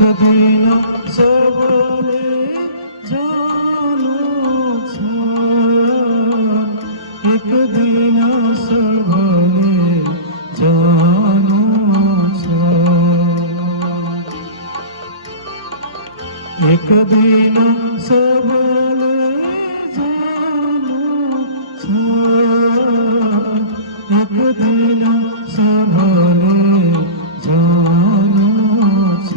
दिन सबले जानु छ, एक दिन सबले जानु छ, एक दिन सबले जानु छ, एक दिन सबले जानु छ।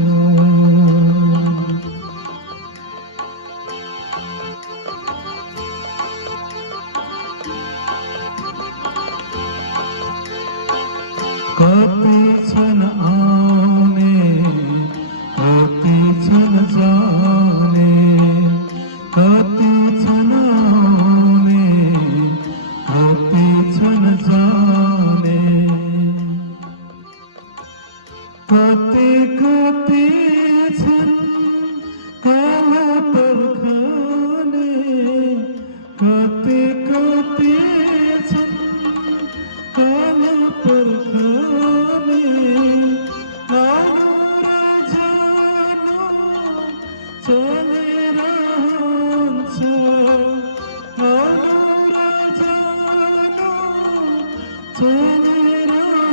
कति छन् आउने, कति छन् जाने, कति छन् आउने, कति छन् जाने, कति कति छन् काल पर्खने, कति कति छन् काल पर्खने, आउनु र जानु चलिरहन्छ, आउनु र जानु चलिरहन्छ,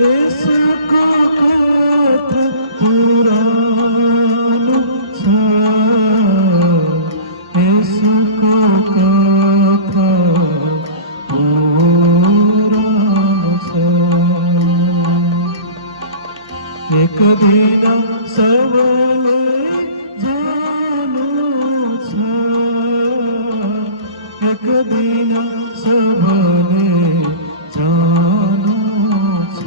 यसको अर्थ पुरानो छ, यसको कथा पुरानो छ, एक दिन सबले जानु छ, एक दिन सबले जानु छ।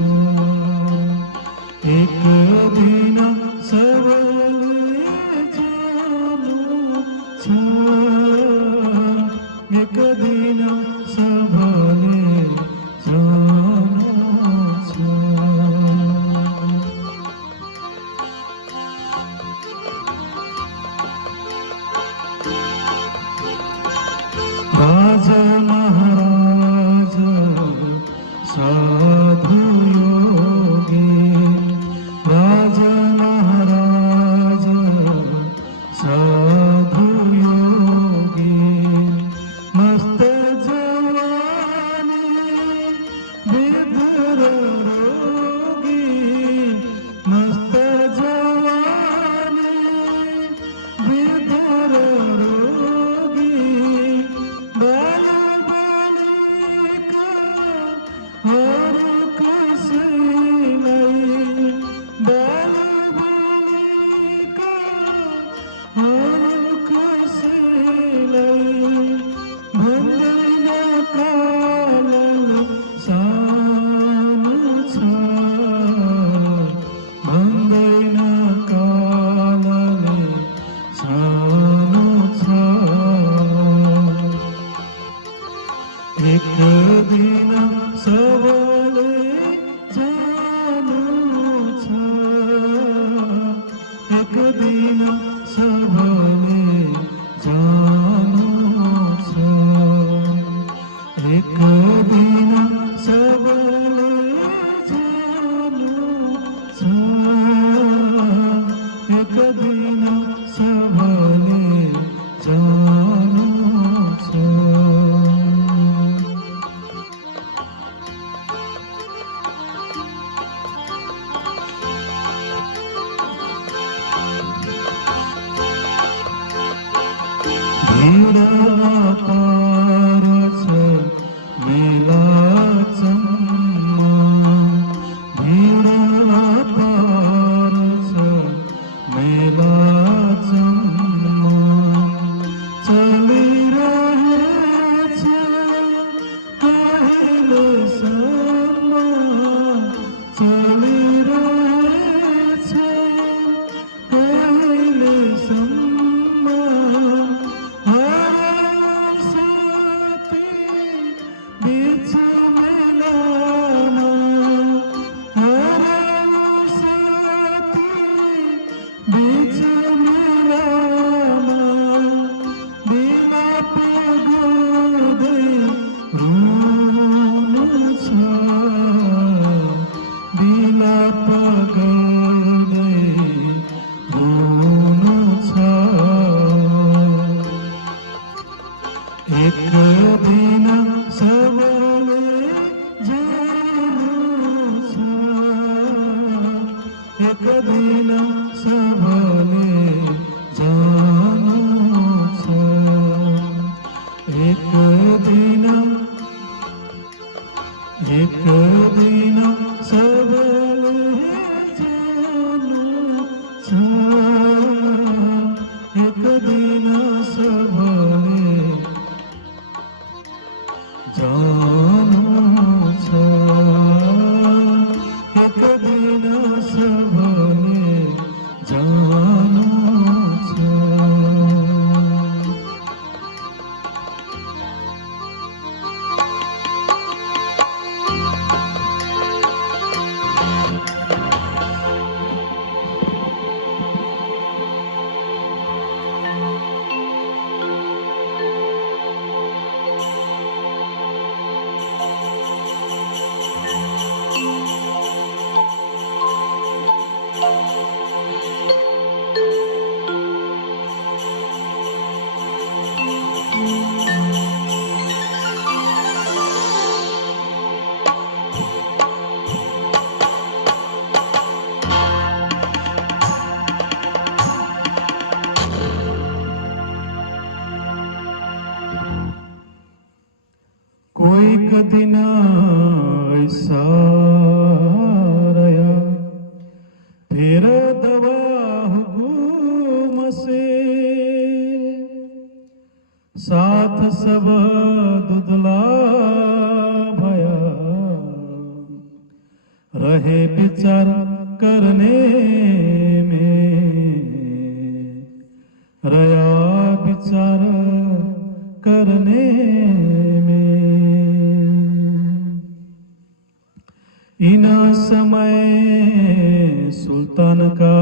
दिन सबले जानु छ एक दिन सबले जानु छ एक दिन सबले जानु छ एक दिन सबले जानु छ कोई कदी ना ऐसा रया फिर दवा हुकुम से साथ सब दुदला भया रहे विचार करने में रया विचार करने इन समय सुल्तान का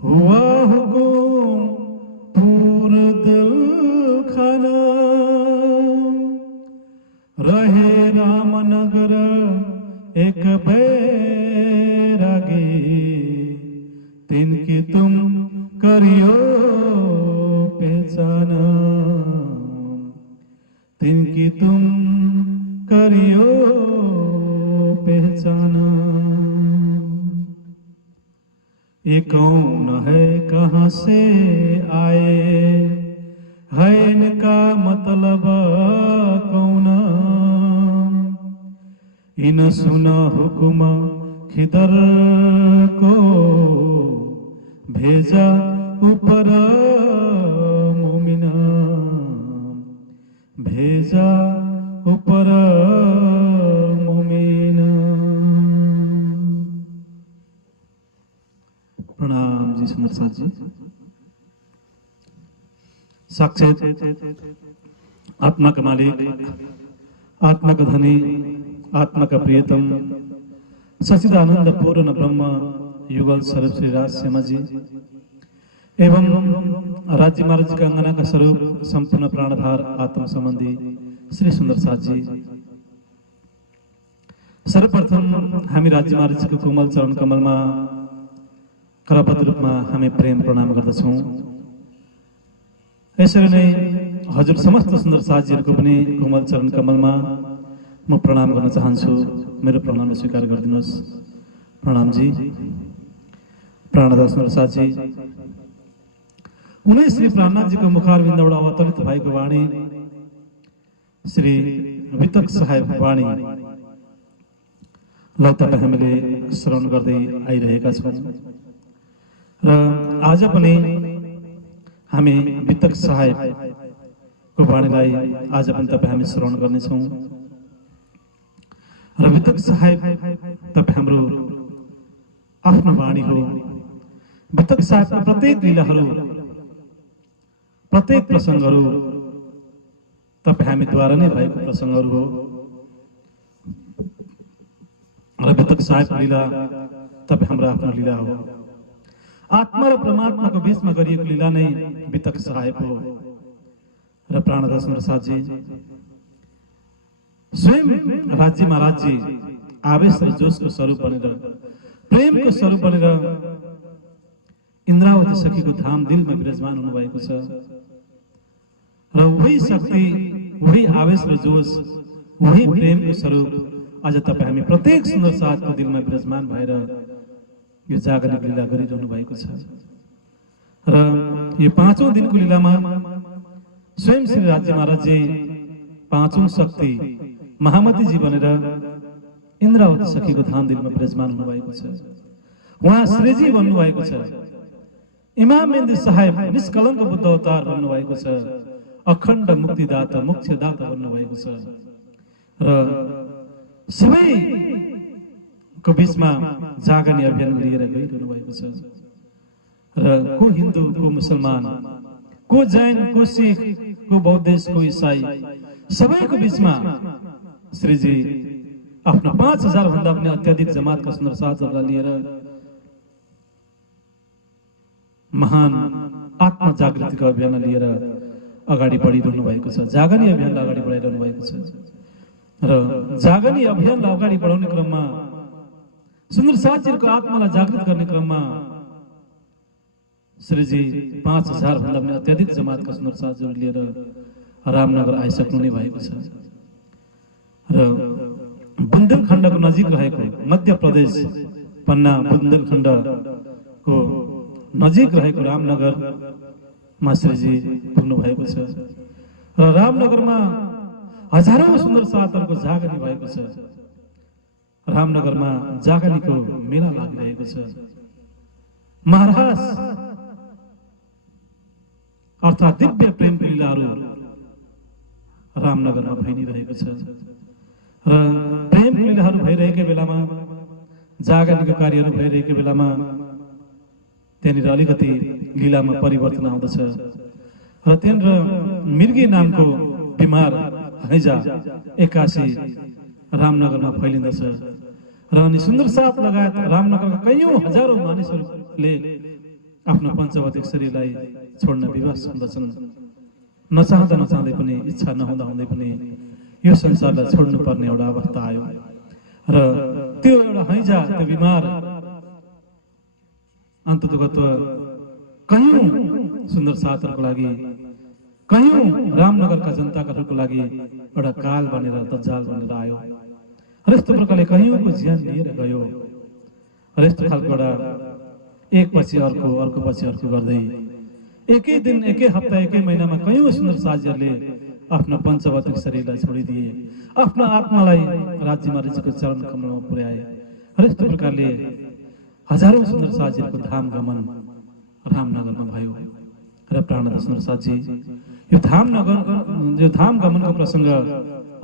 हुआ हुकुम पूर दिल खाना रहे रामनगर एक बैरागी तिनकी तुम करियो पहचाना तिनकी तुम करियो पहचाना ये कौन है कहाँ से आए है इनका मतलब कौन इन सुना हुकुम खिदर को भेजा ऊपर मोमिना भेजा ऊपर प्रणाम जी सुंदर साथ जी। साक्षात आत्मा का मालिक, आत्मा का धनी, आत्मा का प्रियतम, सच्चिदानंद पूर्ण ब्रह्म युगल स्वरूप श्री राज श्यामा जी एवं राज्य महाराज का अंगना का स्वरूप संपूर्ण प्राणधार आत्म संबंधी श्री सुंदर साथ जी। सर्वप्रथम हामी राज्य महाराज को कोमल चरण कमल में करबद्ध रूपमा हामी प्रेम प्रणाम गर्दछौं। यसरी नै हजुर समस्त सुन्दर साथीहरुको पनि कोमल चरण कमलमा म प्रणाम गर्न चाहन्छु। मेरो प्रणाम स्वीकार गरिदिनुहोस्। प्रणाम जी। प्राणदास सुन्दर साथी उनै श्री प्राणनाथ जी को मुखारविन्दबाट अवतरित भएको वाणी श्री वितक साहेब वाणी लौतबाट हामीले श्रवण गर्दै आइरहेका छौं र आज पनि हामी वितक साहेब को वाणीलाई आज पनि तपाई हामी श्रवण गर्ने छौं र वितक साहेब तपाई हाम्रो आफ्नो वाणी हो। वितक साहेबका प्रत्येक लीलाहरू प्रत्येक प्रसंगहरू तपाई हामीद्वारा नै भएको प्रसंगहरू हो र वितक साहेब लीला तपाई हाम्रो आफ्नो लीला हो। आत्मा र परमात्मा को बीच में गरिएको लीला नै वितक साहेब हो र प्राणदास साथ जी स्वयं राज्य महाराज जी आवेश र जोश को स्वरूप बनेर प्रेम को स्वरूप बनेर इंद्रावती सखी को धाम दिल में विराजमान हुनु भएको छ र वही शक्ति वही आवेश र जोश वही प्रेम को स्वरूप आज तपाई हामी प्रत्येक सुन्दर साथ को दिल में विराजमान भएर यो जागरण लीला गरिरहनु भएको छ र यो 5औं दिनको लीलामा स्वयं श्री राज्य महाराजजी 5औं शक्ति महामतीजी बनेर इन्द्रावती सखीको धाम दिनमा विराजमान हुनुभएको छ। उहाँ श्रीजी भन्नुभएको छ, इमामेन्द्र साहेब निष्कलङ्क बुद्ध अवतार भन्नुभएको छ, अखण्ड मुक्तिदाता मोक्षदाता भन्नुभएको छ र सबैको बीचमा जागनी अभियान लिएर गइरहनु भएको छ र को हिन्दू, को मुसलमान, को जैन, को सिख, को बौद्धिस्ट, को ईसाई सबैको बीचमा श्रीजी आफ्नो 5000 भन्दा पनि अत्याधिक जमातका सुन्दर साथहरूलाई लिएर महान आत्म जागृतिको अभियान लिएर अगाडि बढिरहनु भएको छ। जागनी अभियानलाई अगाडि बढाइरहनु भएको छ र जागनी अभियानलाई अगाडि बढाउने क्रममा सुन्दर साथीहरूको आत्मालाई जागृत गर्ने क्रममा श्रीजी 5000 भन्दा पनि अत्याधिक जमातका सुन्दर साथीहरू लिएर रामनगर आइसक्नु नै भएको छ र बुन्देलखण्डको नजिक रहेको मध्य प्रदेश पन्ना बुन्देलखण्डको नजिक रहेको रामनगरमा श्रीजी पुग्नु भएको छ र रामनगरमा हजारौं सुन्दर साथीहरूको जागनी भएको छ। रामनगरमा जागनीको मेला लागिरहेको छ। महाराज अर्थात् दिव्य प्रेम लीलाहरू रामनगरमा भइ नै रहेको छ र प्रेम लीलाहरू भइरहेको बेलामा, जागनीको कार्यहरू भइरहेको बेलामा त्यहाँनिर अलिकति लीलामा परिवर्तन आउँदछ र त्यहाँनिर मृगी नामको बिमार हैजा 81 रामनगरमा फैलिँदछ र अनि सुन्दर साथ लगायत रामनगरका कयौं हजारौं मानिसहरूले आफ्नो पञ्चवतिक शरीरलाई छोड्न विवश हुँदछन्। नचाहँदा नचाहँदै पनि, इच्छा नहुँदा हुँदै पनि यो संसारलाई छोड्नु पर्ने एउटा अवस्था आयो र त्यो एउटा हैजा, त्यो बिमार अन्ततगत कयौं सुन्दर साथहरूको लागि, कयौं रामनगरका जनताहरूको लागि एउटा काल बनेर, दज्जाल बनेर आयो र यस्तो प्रकारले कयौंको ज्यान लिएर गयो र यस्तो खालको एउटा एक पछि अर्को, अर्को पछि अर्को गर्दै एकै दिन, एकै हप्ता, एकै महिनामा कयौं सुन्दर साथीहरूले आफ्नो पञ्चवतिक शरीरलाई छोडिदिए, आफ्नो आत्मालाई राज्य महाराजको चरण कमलमा पुर्याए र यस्तो प्रकारले हजारौं सुन्दर साथीहरूको धाम गमन रामनगरमा भयो र प्राणनाथ सुन्दर साथी यो धाम गमनको प्रसङ्ग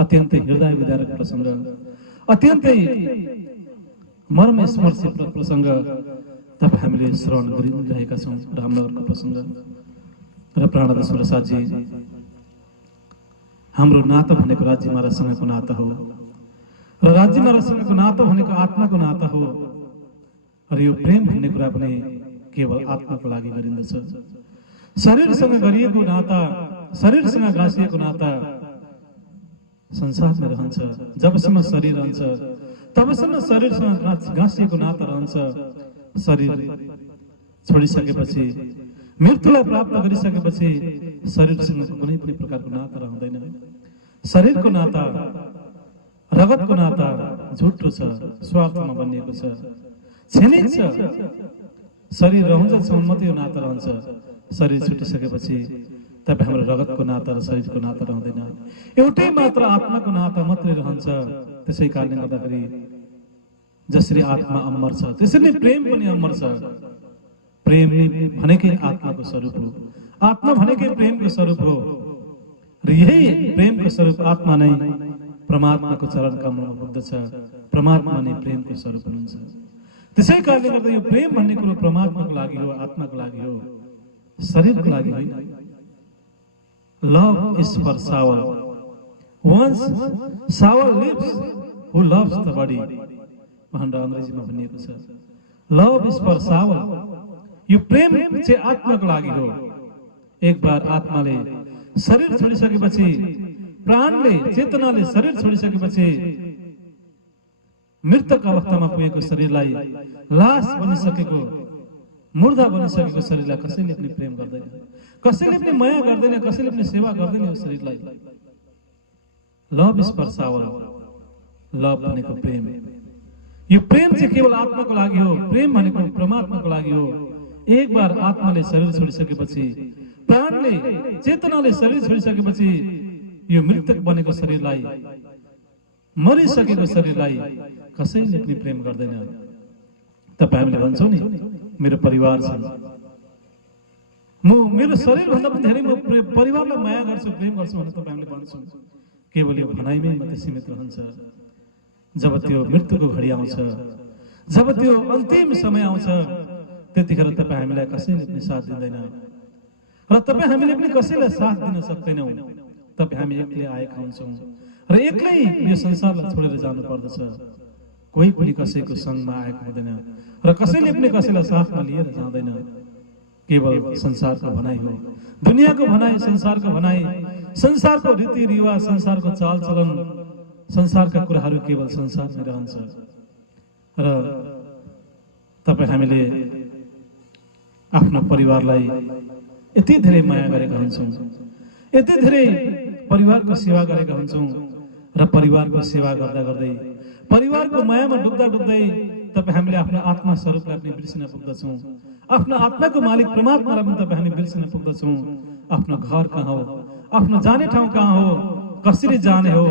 अत्यन्तै हृदय विदारक प्रसङ्ग, अत्यन्तै मर्मस्पर्शी प्रसङ्ग तपाईँ हामीले श्रवण गरिरहेका छौँ। रामनगरको प्रसङ्ग र प्राणनाथ सुन्दर साथी हाम्रो नाता भनेको राज्य महाराजसँगको नाता हो र राज्य महाराजसँगको नाता भनेको आत्माको नाता हो र यो प्रेम भन्ने कुरा पनि केवल आत्माको लागि गरिन्दछ। शरीरसँग गरिएको नाता, शरीरसँग गाँसिएको नाता संसारमा रहन्छ। जबसम्म शरीर रहन्छ तबसम्म शरीरसँग गाँसिएको नाता रहन्छ। शरीर छोडिसकेपछि, मृत्युलाई प्राप्त गरिसकेपछि शरीरसँग कुनै पनि प्रकारको नाता रहँदैन। शरीरको नाता, रगतको नाता झुटो छ, स्वार्थमा बनिएको छ, क्षणिक छ। शरीर रहन्छसम्म मात्रै यो नाता रहन्छ। शरीर छुटिसकेपछि तपाईँ हाम्रो रगतको नाता र शरीरको नाता रहँदैन। एउटै मात्र आत्माको नाता मात्रै रहन्छ। त्यसै कारणले गर्दाखेरि जसरी आत्मा अमर छ त्यसरी प्रेम पनि अमर छ। प्रेम भनेकै आत्माको स्वरूप हो, आत्मा भनेकै प्रेमको स्वरूप हो र यही प्रेमको स्वरूप आत्मा नै परमात्माको चरण कमलमा पुग्दछ। परमात्मा नै प्रेमको स्वरूप हुनुहुन्छ। त्यसै कारणले गर्दा यो प्रेम भन्ने कुरो परमात्माको लागि हो, आत्माको लागि हो, शरीरको लागि होइन। Love is for soul, once soul lives who loves the body भनेर अंग्रेजीमा भनिएको छ। लभ इज फर सावर, यो प्रेम चाहिँ आत्माको लागि हो। एक बार आत्माले शरीर छोडिसकेपछि, प्राणले, चेतनाले शरीर छोडिसकेपछि मृतक अवस्थामा पुगेको शरीरलाई, लास बनिसकेको, मुर्दा बनिसकेको शरीरलाई कसैले पनि प्रेम गर्दैन, कसैले पनि माया गर्दैन, कसैले पनि सेवा गर्दैन यो शरीरलाई। Love is for soul, love भनेको प्रेम। यो प्रेम चाहिँ केवल आत्माको लागि हो। प्रेम भनेको परमात्माको लागि हो। एक बार आत्माले शरीर छोडिसकेपछि, प्राणले चेतनाले शरीर छोडिसकेपछि यो मृतक बनेको शरीरलाई, मरिसकेको शरीरलाई कसैले पनि प्रेम गर्दैन। तपाईँ हामीले भन्छौँ नि मेरो परिवार छ, म मेरो शरीर भन्दा पनि धेरै म परिवारलाई माया गर्छु, प्रेम गर्छु भनेर तपाईँ हामीले भन्छौँ। केवल यो भनाइमै मात्रै सीमित रहन्छ। जब त्यो मृत्युको घडी आउँछ, जब त्यो अन्तिम समय आउँछ, त्यतिखेर तपाईँ हामीलाई कसैले पनि साथ दिँदैन र तपाईँ हामीले पनि कसैलाई साथ दिन सक्दैनौँ। तपाईँ हामी एक्लै आएका हुन्छौँ र एक्लै यो संसारलाई छोडेर जानु पर्दछ। कोही पनि कसैको सङ्गमा आएको हुँदैन र कसैले पनि कसैलाई साथमा लिएर जाँदैन। केवल संसारको भनाइ हो, दुनियाँको भनाइ, संसारको भनाइ, संसारको रीतिरिवाज, संसारको चालचलन, संसारका कुराहरू केवल संसारमै रहन्छ। र तपाईँ हामीले आफ्नो परिवारलाई यति धेरै माया गरेका हुन्छौँ, यति धेरै परिवारको सेवा गरेका हुन्छौँ र परिवारको सेवा गर्दा गर्दै, परिवारको मायामा डुब्दा डुब्दै तपाईँ हामीले आफ्नो आत्मा स्वरूपलाई पनि बिर्सिन पुग्दछौँ। आफ्नो आत्माको मालिक परमात्मालाई पनि तपाईँ हामी बिर्सिन पुग्दछौँ। आफ्नो घर कहाँ हो, आफ्नो जाने ठाउँ कहाँ हो, कसरी जाने हो,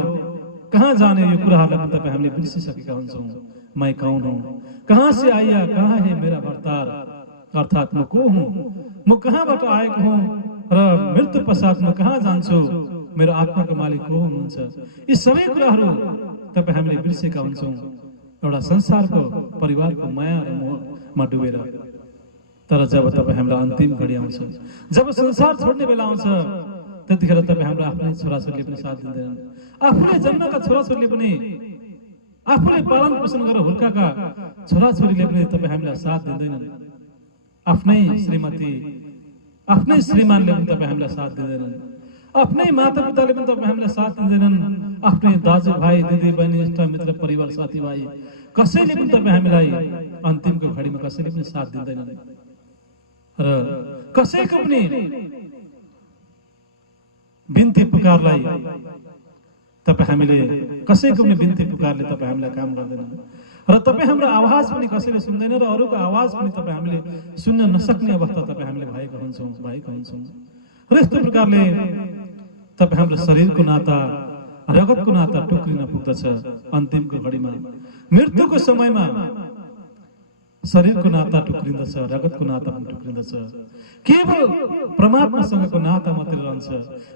कहाँ जाने, यो कुराहरूलाई पनि तपाईँ हामीले बिर्सिसकेका हुन्छौँ। मैं कौन हूँ, कहाँ से आइया, कहाँ है मेरा भर्तार, अर्थात् म को हुँ, म कहाँबाट आएको हुँ र मृत्यु पश्चात म कहाँ जान्छु, मेरो आत्माको मालिक को हुनुहुन्छ। यी सबै कुराहरू तपाईँ हामीले बिर्सेका हुन्छौँ एउटा संसारको परिवारको माया र मोहमा डुबेर। तर जब तपाईँ हाम्रो अन्तिम घडी आउँछ, जब संसार छोड्ने बेला आउँछ, त्यतिखेर तपाईँ हाम्रो आफ्नै छोराछोरीले पनि साथ दिँदैनन्। आफूले जन्मका छोराछोरीले पनि, आफूले पालन पोषण गरेर हुर्काका छोराछोरीले पनि तपाईँ हामीलाई साथ दिँदैनन्। आफ्नै श्रीमती, आफ्नै श्रीमानले पनि तपाईँ हामीलाई साथ दिँदैनन्। आफ्नै माता पिताले पनि तपाईँ हामीलाई साथ दिँदैनन्। आफ्नै दाजुभाइ, दिदी बहिनी, इष्ट मित्र, परिवार, साथीभाइ, कसैले पनि तपाईँ हामीलाई अन्तिमको घडीमा कसैले पनि साथ दिँदैनन्। र कसैको पनि बिन्ती पुकारलाई तपाईँ हामीले, कसैको पनि बिन्ती पुकारले तपाईँ हामीलाई काम गर्दैन र तपाईँ हाम्रो आवाज पनि कसैले सुन्दैन र अरूको आवाज पनि तपाईँ हामीले सुन्न नसक्ने अवस्था तपाईँ हामीले भएका हुन्छौँ। र यस्तो प्रकारले तपाईँ हाम्रो शरीरको नाता, रगतको नाता टुक्रिन पुग्दछ। अन्तिमको घडीमा, मृत्युको समयमा शरीरको नाता टुक्रिँदछ, रगतको नाता पनि टुक्रिँदछ। केवल परमात्मासँगको नाता मात्रै रहन्छ,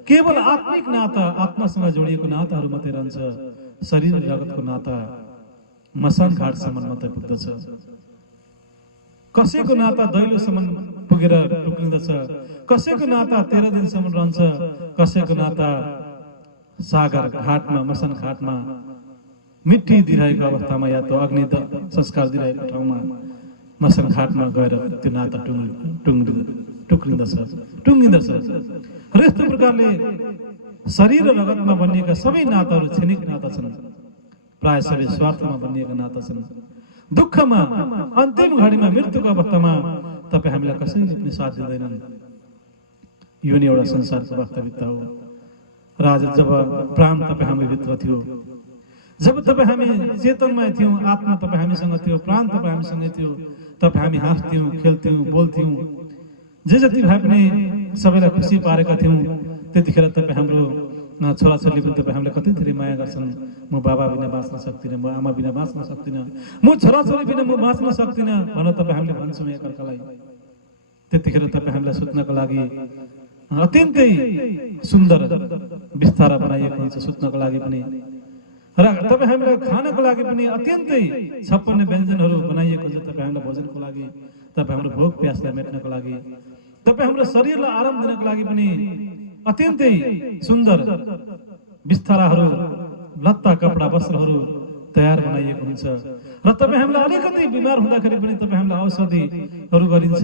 केवल आत्मिक नाता, आत्मासँग जोडिएको नाताहरू मात्रै रहन्छ। शरीर र रगतको नाता मसान घाटसम्म मात्रै पुग्दछ। कसैको नाता दैलोसम्म पुगेर टुक्रिँदछ, कसैको नाता 13 दिनसम्म रहन्छ, कसैको नाता सागर घाटमा, मसान घाटमा मिट्टी दिइरहेको अवस्थामा या त अग्नि संस्कार दिइरहेको ठाउँमा, मसान घाटमा गएर त्यो नाता टुङ्गिँदछ। र यस्तो प्रकारले शरीर र रगतमा बनिएका सबै नाताहरू क्षणिक नाता छन्, प्राय सबै स्वार्थमा बनिएका नाता छन्। दुःखमा, अन्तिम घडीमा, मृत्युको अवस्थामा तपाईँ हामीलाई कसैले पनि साथ दिँदैनन्। यो नै एउटा संसारको वास्तविकता हो। र आज जब प्राण तपाईँ हामीभित्र थियो, जब तपाईँ हामी चेतनमय थियौँ, आत्मा तपाईँ हामीसँग थियो, प्राण तपाईँ हामीसँग थियो, तपाईँ हामी हाँस्थ्यौँ, खेल्थ्यौँ, बोल्थ्यौँ, जे जति भए पनि सबैलाई खुसी पारेका थियौँ। त्यतिखेर तपाईँ हाम्रो छोराछोरीले पनि तपाईँ हामीलाई कति धेरै माया गर्छन्। म बाबा बिना बाँच्न सक्दिनँ, म आमा बिना बाँच्न सक्दिनँ, म छोराछोरी बिना म बाँच्न सक्दिनँ भनेर तपाईँ हामीले भन्छौँ एकअर्कालाई। त्यतिखेर तपाईँ हामीलाई सुत्नको लागि अत्यन्तै सुन्दर बिस्तारा बनाइएको हुन्छ, सुत्नको लागि पनि। र तपाईँ हामीलाई खानको लागि पनि अत्यन्तै 56 व्यञ्जनहरू बनाइएको हुन्छ तपाईँ हामीलाई भोजनको लागि, तपाईँ हाम्रो भोक प्यासलाई मेट्नको लागि, तपाईँ हाम्रो शरीरलाई आराम दिनको लागि पनि अत्यन्तै सुन्दर बिस्ताराहरू, लत्ता, कपडा, वस्त्रहरू तयार बनाइएको हुन्छ। र तपाईँ हामीलाई अलिकति बिमार हुँदाखेरि पनि तपाईँ हामीलाई औषधिहरू गरिन्छ,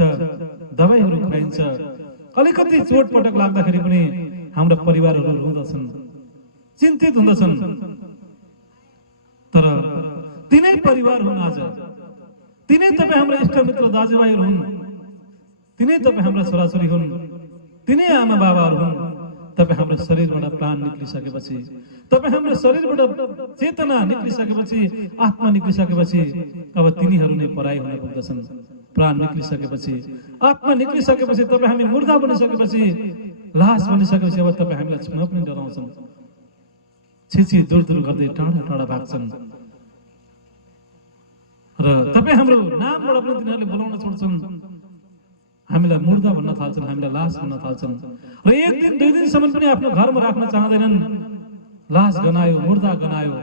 दबाईहरू खुवाइन्छ। अलिकति चोटपटक लाग्दाखेरि पनि हाम्रा परिवारहरू रुँदछन्, चिन्तित हुँदछन्। तर तिनै परिवार हुन्, आज तिनै तपाईँ हाम्रा इष्टमित्र दाजुभाइहरू हुन्, तिनै तपाईँ हाम्रा छोराछोरी हुन्, तिनै आमा बाबाहरू हुन्, तपाईँ हाम्रो शरीरबाट प्राण निक्लिसकेपछि, तपाईँ हाम्रो शरीरबाट चेतना निक्लिसकेपछि, आत्मा निक्लिसकेपछि अब तिनीहरू नै पराई हुन पुग्दछन्। प्राण निक्लिसकेपछि, आत्मा निक्लिसकेपछि, तपाईँ हामी मुर्दा बनिसकेपछि, लास बनिसकेपछि अब तपाईँ हामीलाई छुन पनि डराउँछन्, छिछि दूर दूर गर्दै टाढा टाढा भाग्छन् र तपाईँ हाम्रो नामबाट पनि तिनीहरूले बोलाउन छोड्छन्। हामीलाई मुर्दा भन्न थाल्छन्, हामीलाई लास भन्न थाल्छन् र एक दिन दुई दिनसम्म पनि आफ्नो घरमा राख्न चाहँदैनन्। लास गनायो, मुर्दा गनायो,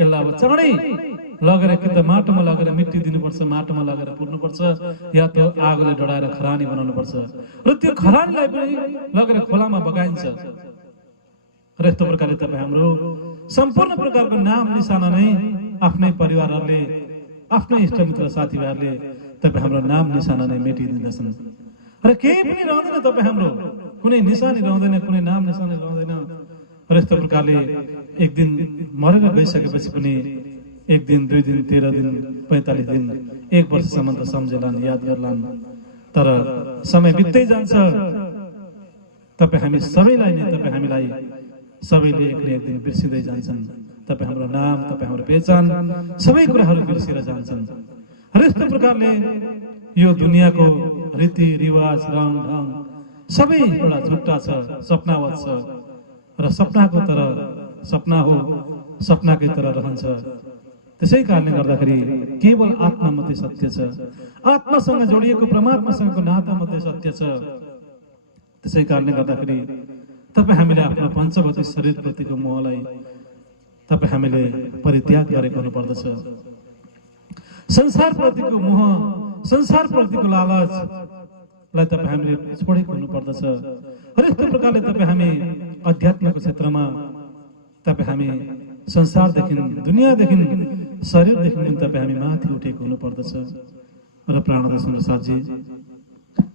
यसलाई अब चाँडै लगेर कि त माटोमा लगेर मिट्टी दिनुपर्छ, माटोमा लगेर पुर्नुपर्छ, या त आगोले डढाएर खरानी बनाउनु पर्छ र त्यो खरानीलाई पनि लगेर खोलामा बगाइन्छ। र यस्तो प्रकारले तपाईँ हाम्रो सम्पूर्ण प्रकारको नाम निशाना नै आफ्नै परिवारहरूले, आफ्नै इष्टमित्र साथीभाइहरूले तपाईँ हाम्रो नाम निशाना नै मेटिदिँदछन् र केही पनि रहँदैन। तपाईँ हाम्रो कुनै निशानी रहँदैन, कुनै नाम निशानी रहँदैन। र यस्तो प्रकारले एक दिन मरेर गइसकेपछि पनि एक दिन, दुई दिन, 13 दिन, 45 दिन, 1 वर्षसम्म त सम्झेलान्, याद गर्लान्, तर समय बित्दै जान्छ। तपाईँ हामी सबैलाई नै, तपाईँ हामीलाई सबैले एक न एक दिन बिर्सिँदै जान्छन्। तपाईँ हाम्रो नाम, तपाईँ हाम्रो पहिचान, सबै कुराहरू बिर्सिएर जान्छन्। र यस्तो प्रकारले यो दुनियाँको रीतिरिवाज, रङ ढङ सबै एउटा झुट्टा छ, सपनावत छ र सपनाको तरह सपना हो, सपनाकै तरह रहन्छ। त्यसै कारणले गर्दाखेरि केवल आत्मा मात्रै सत्य छ, आत्मासँग जोडिएको परमात्मासँगको नाता मात्रै सत्य छ। त्यसै कारणले गर्दाखेरि तपाईँ हामीले आफ्नो पञ्चभौतिक शरीरप्रतिको मोहलाई तपाईँ हामीले परित्याग गरेको हुनुपर्दछ। संसारप्रतिको मोह, संसारप्रतिको लालचलाई तपाईँ हामीले छोडेको हुनुपर्दछ। र यस्तो प्रकारले तपाईँ हामी अध्यात्मको क्षेत्रमा तपाईँ हामी संसारदेखि, दुनियाँदेखि, शरीरदेखि पनि तपाईँ हामी माथि उठेको हुनुपर्दछ। र प्राणनाथ सुन्दर साथजी,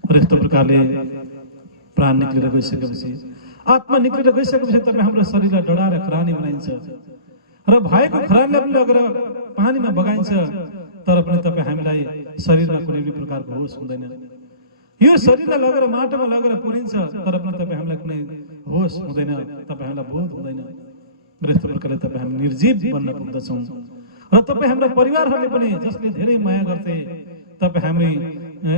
र यस्तो प्रकारले प्राण निक्लेर गइसकेपछि, आत्मा निक्लेर गइसकेपछि तपाईँ हाम्रो शरीरलाई डढाएर खरानी बनाइन्छ र भएको खरानीलाई पनि लगेर पानीमा बगाइन्छ, तर पनि तपाईँ हामीलाई शरीरमा कुनै पनि प्रकारको होस हुँदैन। यो शरीरलाई लगेर माटोमा लगेर पुरिन्छ, तर पनि तपाईँ हामीलाई कुनै होस हुँदैन, तपाईँ हामीलाई बोध हुँदैन। र यस्तो प्रकारले तपाईँ हामी निर्जीव बन्न पुग्दछौँ। र तपाईँ हाम्रो परिवारहरूले पनि जसले धेरै माया गर्थे, तपाईँ हामी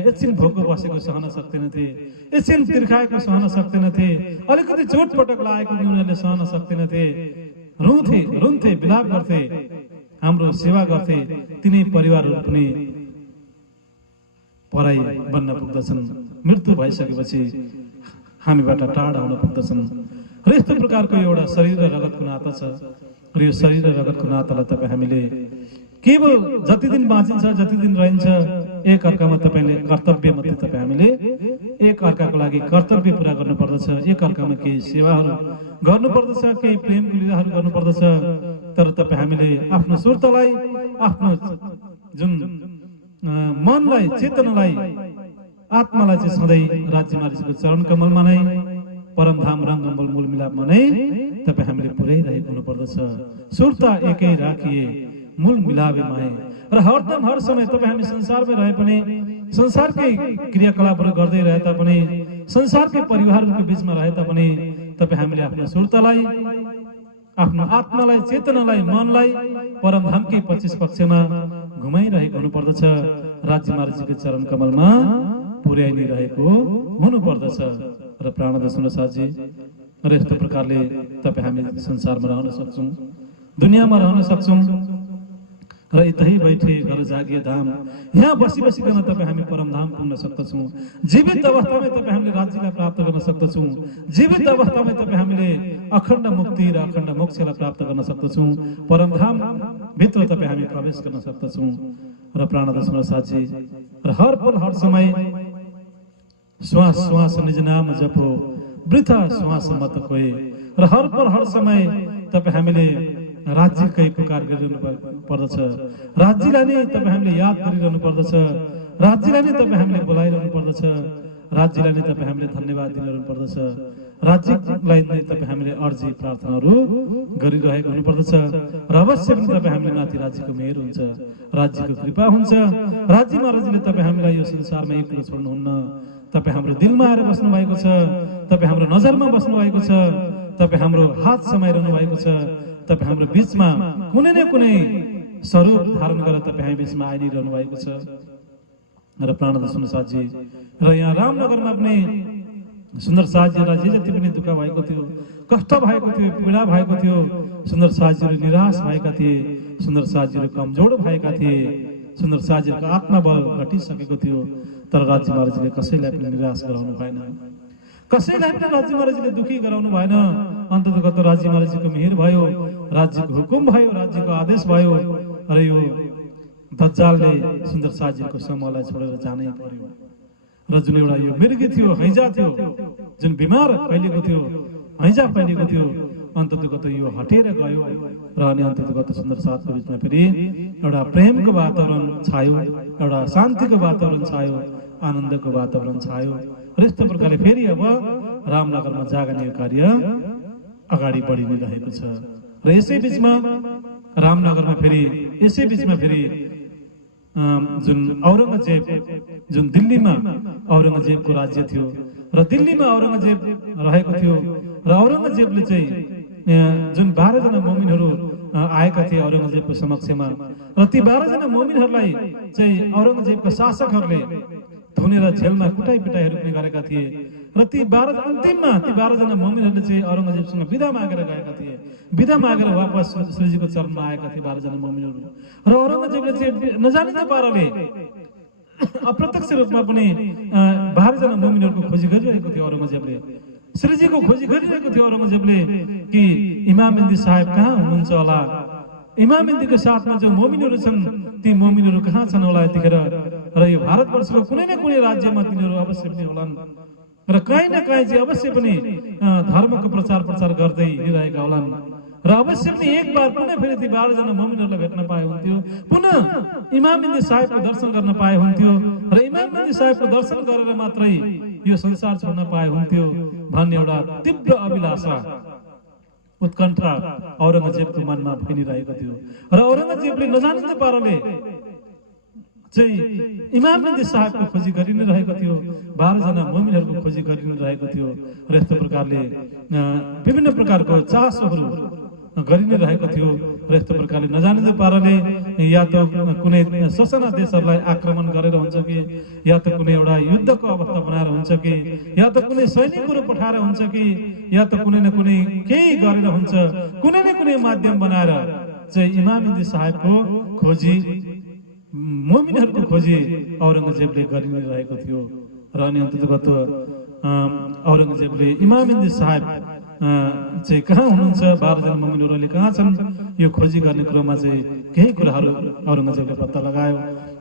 एकछिन भोको बसेको सहन सक्दैनथे, एकछिन तिर्खाएको सहन सक्दैनथे, अलिकति चोटपटक लागेको पनि उनीहरूले सहन सक्दैनथे, रुन्थे, विलाप गर्थे, हाम्रो सेवा गर्थे। तिनै परिवारहरू पनि पराई बन्न पुग्दछन्, मृत्यु भइसकेपछि हामीबाट टाढा हुन पुग्दछन्। र यस्तो प्रकारको एउटा शरीर र रगतको नाता छ र यो शरीर र रगतको नातालाई तपाईँ हामीले केवल जति दिन बाँचिन्छ, जति दिन रहन्छ, एक अर्कामा तपाईँले कर्तव्य मात्रै तपाईँ हामीले एक अर्काको लागि कर्तव्य पुरा गर्नुपर्दछ, एक अर्कामा केही सेवाहरू गर्नुपर्दछ, केही प्रेमको लीलाहरू गर्नुपर्दछ। तर तपाईँ हामीले आफ्नो सुर्तालाई, आफ्नो जुन मनलाई, चेतनालाई, आत्मालाई चाहिँ सधैँ राज्य मालिकको चरण कमलमा नै, परमधाम रङ्गमूल मूल मिलापमा नै तपाईँ हामीले पुर्याइरहेको हुनुपर्दछ। सुर्ता एकै राखिए, मूल मिलावे माए। र हरदम हर समय तपाईँ हामी संसारमै रहे पनि, संसारकै क्रियाकलापहरू गर्दै रहे तापनि, संसारकै परिवारहरूको बिचमा रहे तापनि तपाईँ हामीले आफ्नो सुर्तालाई, आफ्नो आत्मालाई, चेतनालाई, मनलाई परमधामकै 25 पक्षमा घुमाइरहेको हुनुपर्दछ, राज्य महाराजको चरण कमलमा पुर्याइ नै रहेको हुनुपर्दछ। र प्राणनाथ सुन्दर साथजी, र यस्तो प्रकारले तपाईँ हामी संसारमा रहन सक्छौँ, दुनियाँमा रहन सक्छौँ र यतै बैठे घर जागिए धाम, यहाँ बसी बसिकन तपाईँ हामी परमधाम पुग्न सक्दछौँ। जीवित अवस्थामै तपाईँ हामीले राज्यलाई प्राप्त गर्न सक्दछौँ, जीवित अवस्थामै तपाईँ हामीले अखण्ड मुक्ति र अखण्ड मोक्षलाई प्राप्त गर्न सक्दछौँ, परमधाम भित्र तपाईँ हामी प्रवेश गर्न सक्दछौँ। र प्राणनाथ सुन्दर साथजी, र हर पल हर समय श्वास श्वास निज नाम जपो, वृथा श्वास मत कोही। र हर पल हर समय तपाईँ हामीले राज्यकै पुकार गरिरहनु पर्दछ, राज्यलाई नै तपाईँ हामीले याद गरिरहनु पर्दछ, राज्यलाई नै तपाईँ हामीले बोलाइरहनु पर्दछ, राज्यलाई नै तपाईँ हामीले धन्यवाद दिइरहनु पर्दछ, राज्यलाई नै तपाईँ हामीले अर्जी प्रार्थनाहरू गरिरहेको हुनुपर्दछ। र अवश्य पनि तपाईँ हामीले माथि राज्यको मेहर हुन्छ, राज्यको कृपा हुन्छ। राज्य महाराजले तपाईँ हामीलाई यो संसारमा एक्लो छोड्नुहुन्न, तपाईँ हाम्रो दिलमा आएर बस्नु भएको छ, तपाईँ हाम्रो नजरमा बस्नु भएको छ। तपाईँ हाम्रो हात समाइरहनु भएको छ। तपाईँ हाम्रो बीचमा कुनै न कुनै स्वरूप धारण गरेर तपाईँ हामी बीचमा आइरहनु भएको छ। र प्राणद सुन्दर साथजी र यहाँ रामनगरमा पनि सुन्दर साथजीलाई जे जति पनि दुःख भएको थियो, कष्ट भएको थियो, पीडा भएको थियो, सुन्दर साथजीहरू निराश भएका थिए, सुन्दर साथजीहरू कमजोर भएका थिए, सुन्दर साथजीहरूको आत्मबल घटिसकेको थियो। तर राज्य महाराजले कसैलाई पनि निराश गराउनु भएन, कसैलाई पनि राज्य महाराजले दुखी गराउनु भएन। अन्ततगत राज्य महाराजको मेहेर भयो, राज्यको हुकुम भयो, राज्यको आदेश भयो र यो दज्जालले सुन्दर साथजीको समूहलाई छोडेर जानै पर्यो। र जुन एउटा यो मृगी थियो, हैजा थियो, जुन बिमार फैलिएको थियो, हैजा फैलिएको थियो, अन्ततगत यो हटेर गयो र अनि अन्ततगत सुन्दर साथको बिचमा फेरि एउटा प्रेमको वातावरण छायो, एउटा शान्तिको वातावरण छायो, आनन्दको वातावरण छायो। र यस्तो प्रकारले फेरि अब रामनगरमा जागने कार्य अगाडि बढि नै रहेको छ। र यसै बिचमा रामनगरमा फेरि यसै बिचमा फेरि जुन औरङ्गजेब, जुन दिल्लीमा औरङ्गजेबको राज्य थियो र दिल्लीमा औरङ्गजेब रहेको थियो र औरङ्गजेबले चाहिँ जुन 12 जना मोमिनहरू आएका थिए औरङ्गजेबको समक्षमा र ती 12 जना मोमिनहरूलाई चाहिँ औरङ्गजेबका शासकहरूले धुनेर जेलमा कुटाइ पिटाइहरू पनि गरेका थिए र ती 12 अन्तिममा ती 12 जना मोमिनहरूले चाहिँ औरङ्गजेबसँग बिदा मागेर गएका थिए। बिदा मागेर वापस श्रीजीको चरणमा आएका थिए 12 जना मोमिनहरू र औरङ्गजेबले चाहिँ नजानिने पाराले अप्रत्यक्ष रूपमा पनि 12 जना मोमिनहरूको खोजी गरिरहेको थियो। औरङ्गजेबले श्रीजीको खोजी गरिरहेको थियो औरङ्गजेबले कि इमामबन्दी साहेब कहाँ हुनुहुन्छ होला, इमामबन्दीको साथमा जो मोमिनहरू छन् ती मोमिनहरू कहाँ छन् होला यतिखेर, र यो भारतवर्षको कुनै न कुनै राज्यमा तिनीहरू अवश्य पनि होलान् र कहीँ न कहीँ चाहिँ अवश्य पनि धर्मको प्रचार गर्दै हिँडिरहेका होलान् र अवश्य पनि एक बार पुनः फेरि ती 12 जना मोमिनहरूलाई भेट्न पाए हुन्थ्यो, पुनः इमामबन्दी साहेबको दर्शन गर्न पाए हुन्थ्यो र इमामबन्दी साहेबको दर्शन गरेर मात्रै यो संसार छोड्न पाए हुन्थ्यो भन्ने एउटा तीव्र अभिलाषा, उत्कण्ठा औरङ्गजेबको मनमा फैलिरहेको थियो। र औरङ्गजेबले नजानिने पाराले चाहिँ इमामबन्दी साहेबको खोजी गरि नै रहेको थियो, 12 जना मोमिनहरूको खोजी गरि नै रहेको थियो र यस्तो प्रकारले विभिन्न प्रकारको चासोहरू गरि नै रहेको थियो र यस्तो प्रकारले नजानिने पाराले या त कुनै ससाना देशहरूलाई आक्रमण गरेर हुन्छ कि, या त कुनै एउटा युद्धको अवस्था बनाएर हुन्छ कि, या त कुनै सैनिकहरू पठाएर हुन्छ कि, या त कुनै न कुनै केही गरेर हुन्छ, कुनै न कुनै माध्यम बनाएर चाहिँ इमामबन्दी साहेबको खोजी, मोमिनहरूको खोजी औरङ्गजेबले गरि नै रहेको थियो। र अनि अन्ततगत औरङ्गजेबले इमामबन्दी साहेब चाहिँ कहाँ हुनुहुन्छ, 12 जना मोमिनहरूले कहाँ छन्, यो खोजी गर्ने क्रममा चाहिँ केही कुराहरू औरङ्गजेबले पत्ता लगायो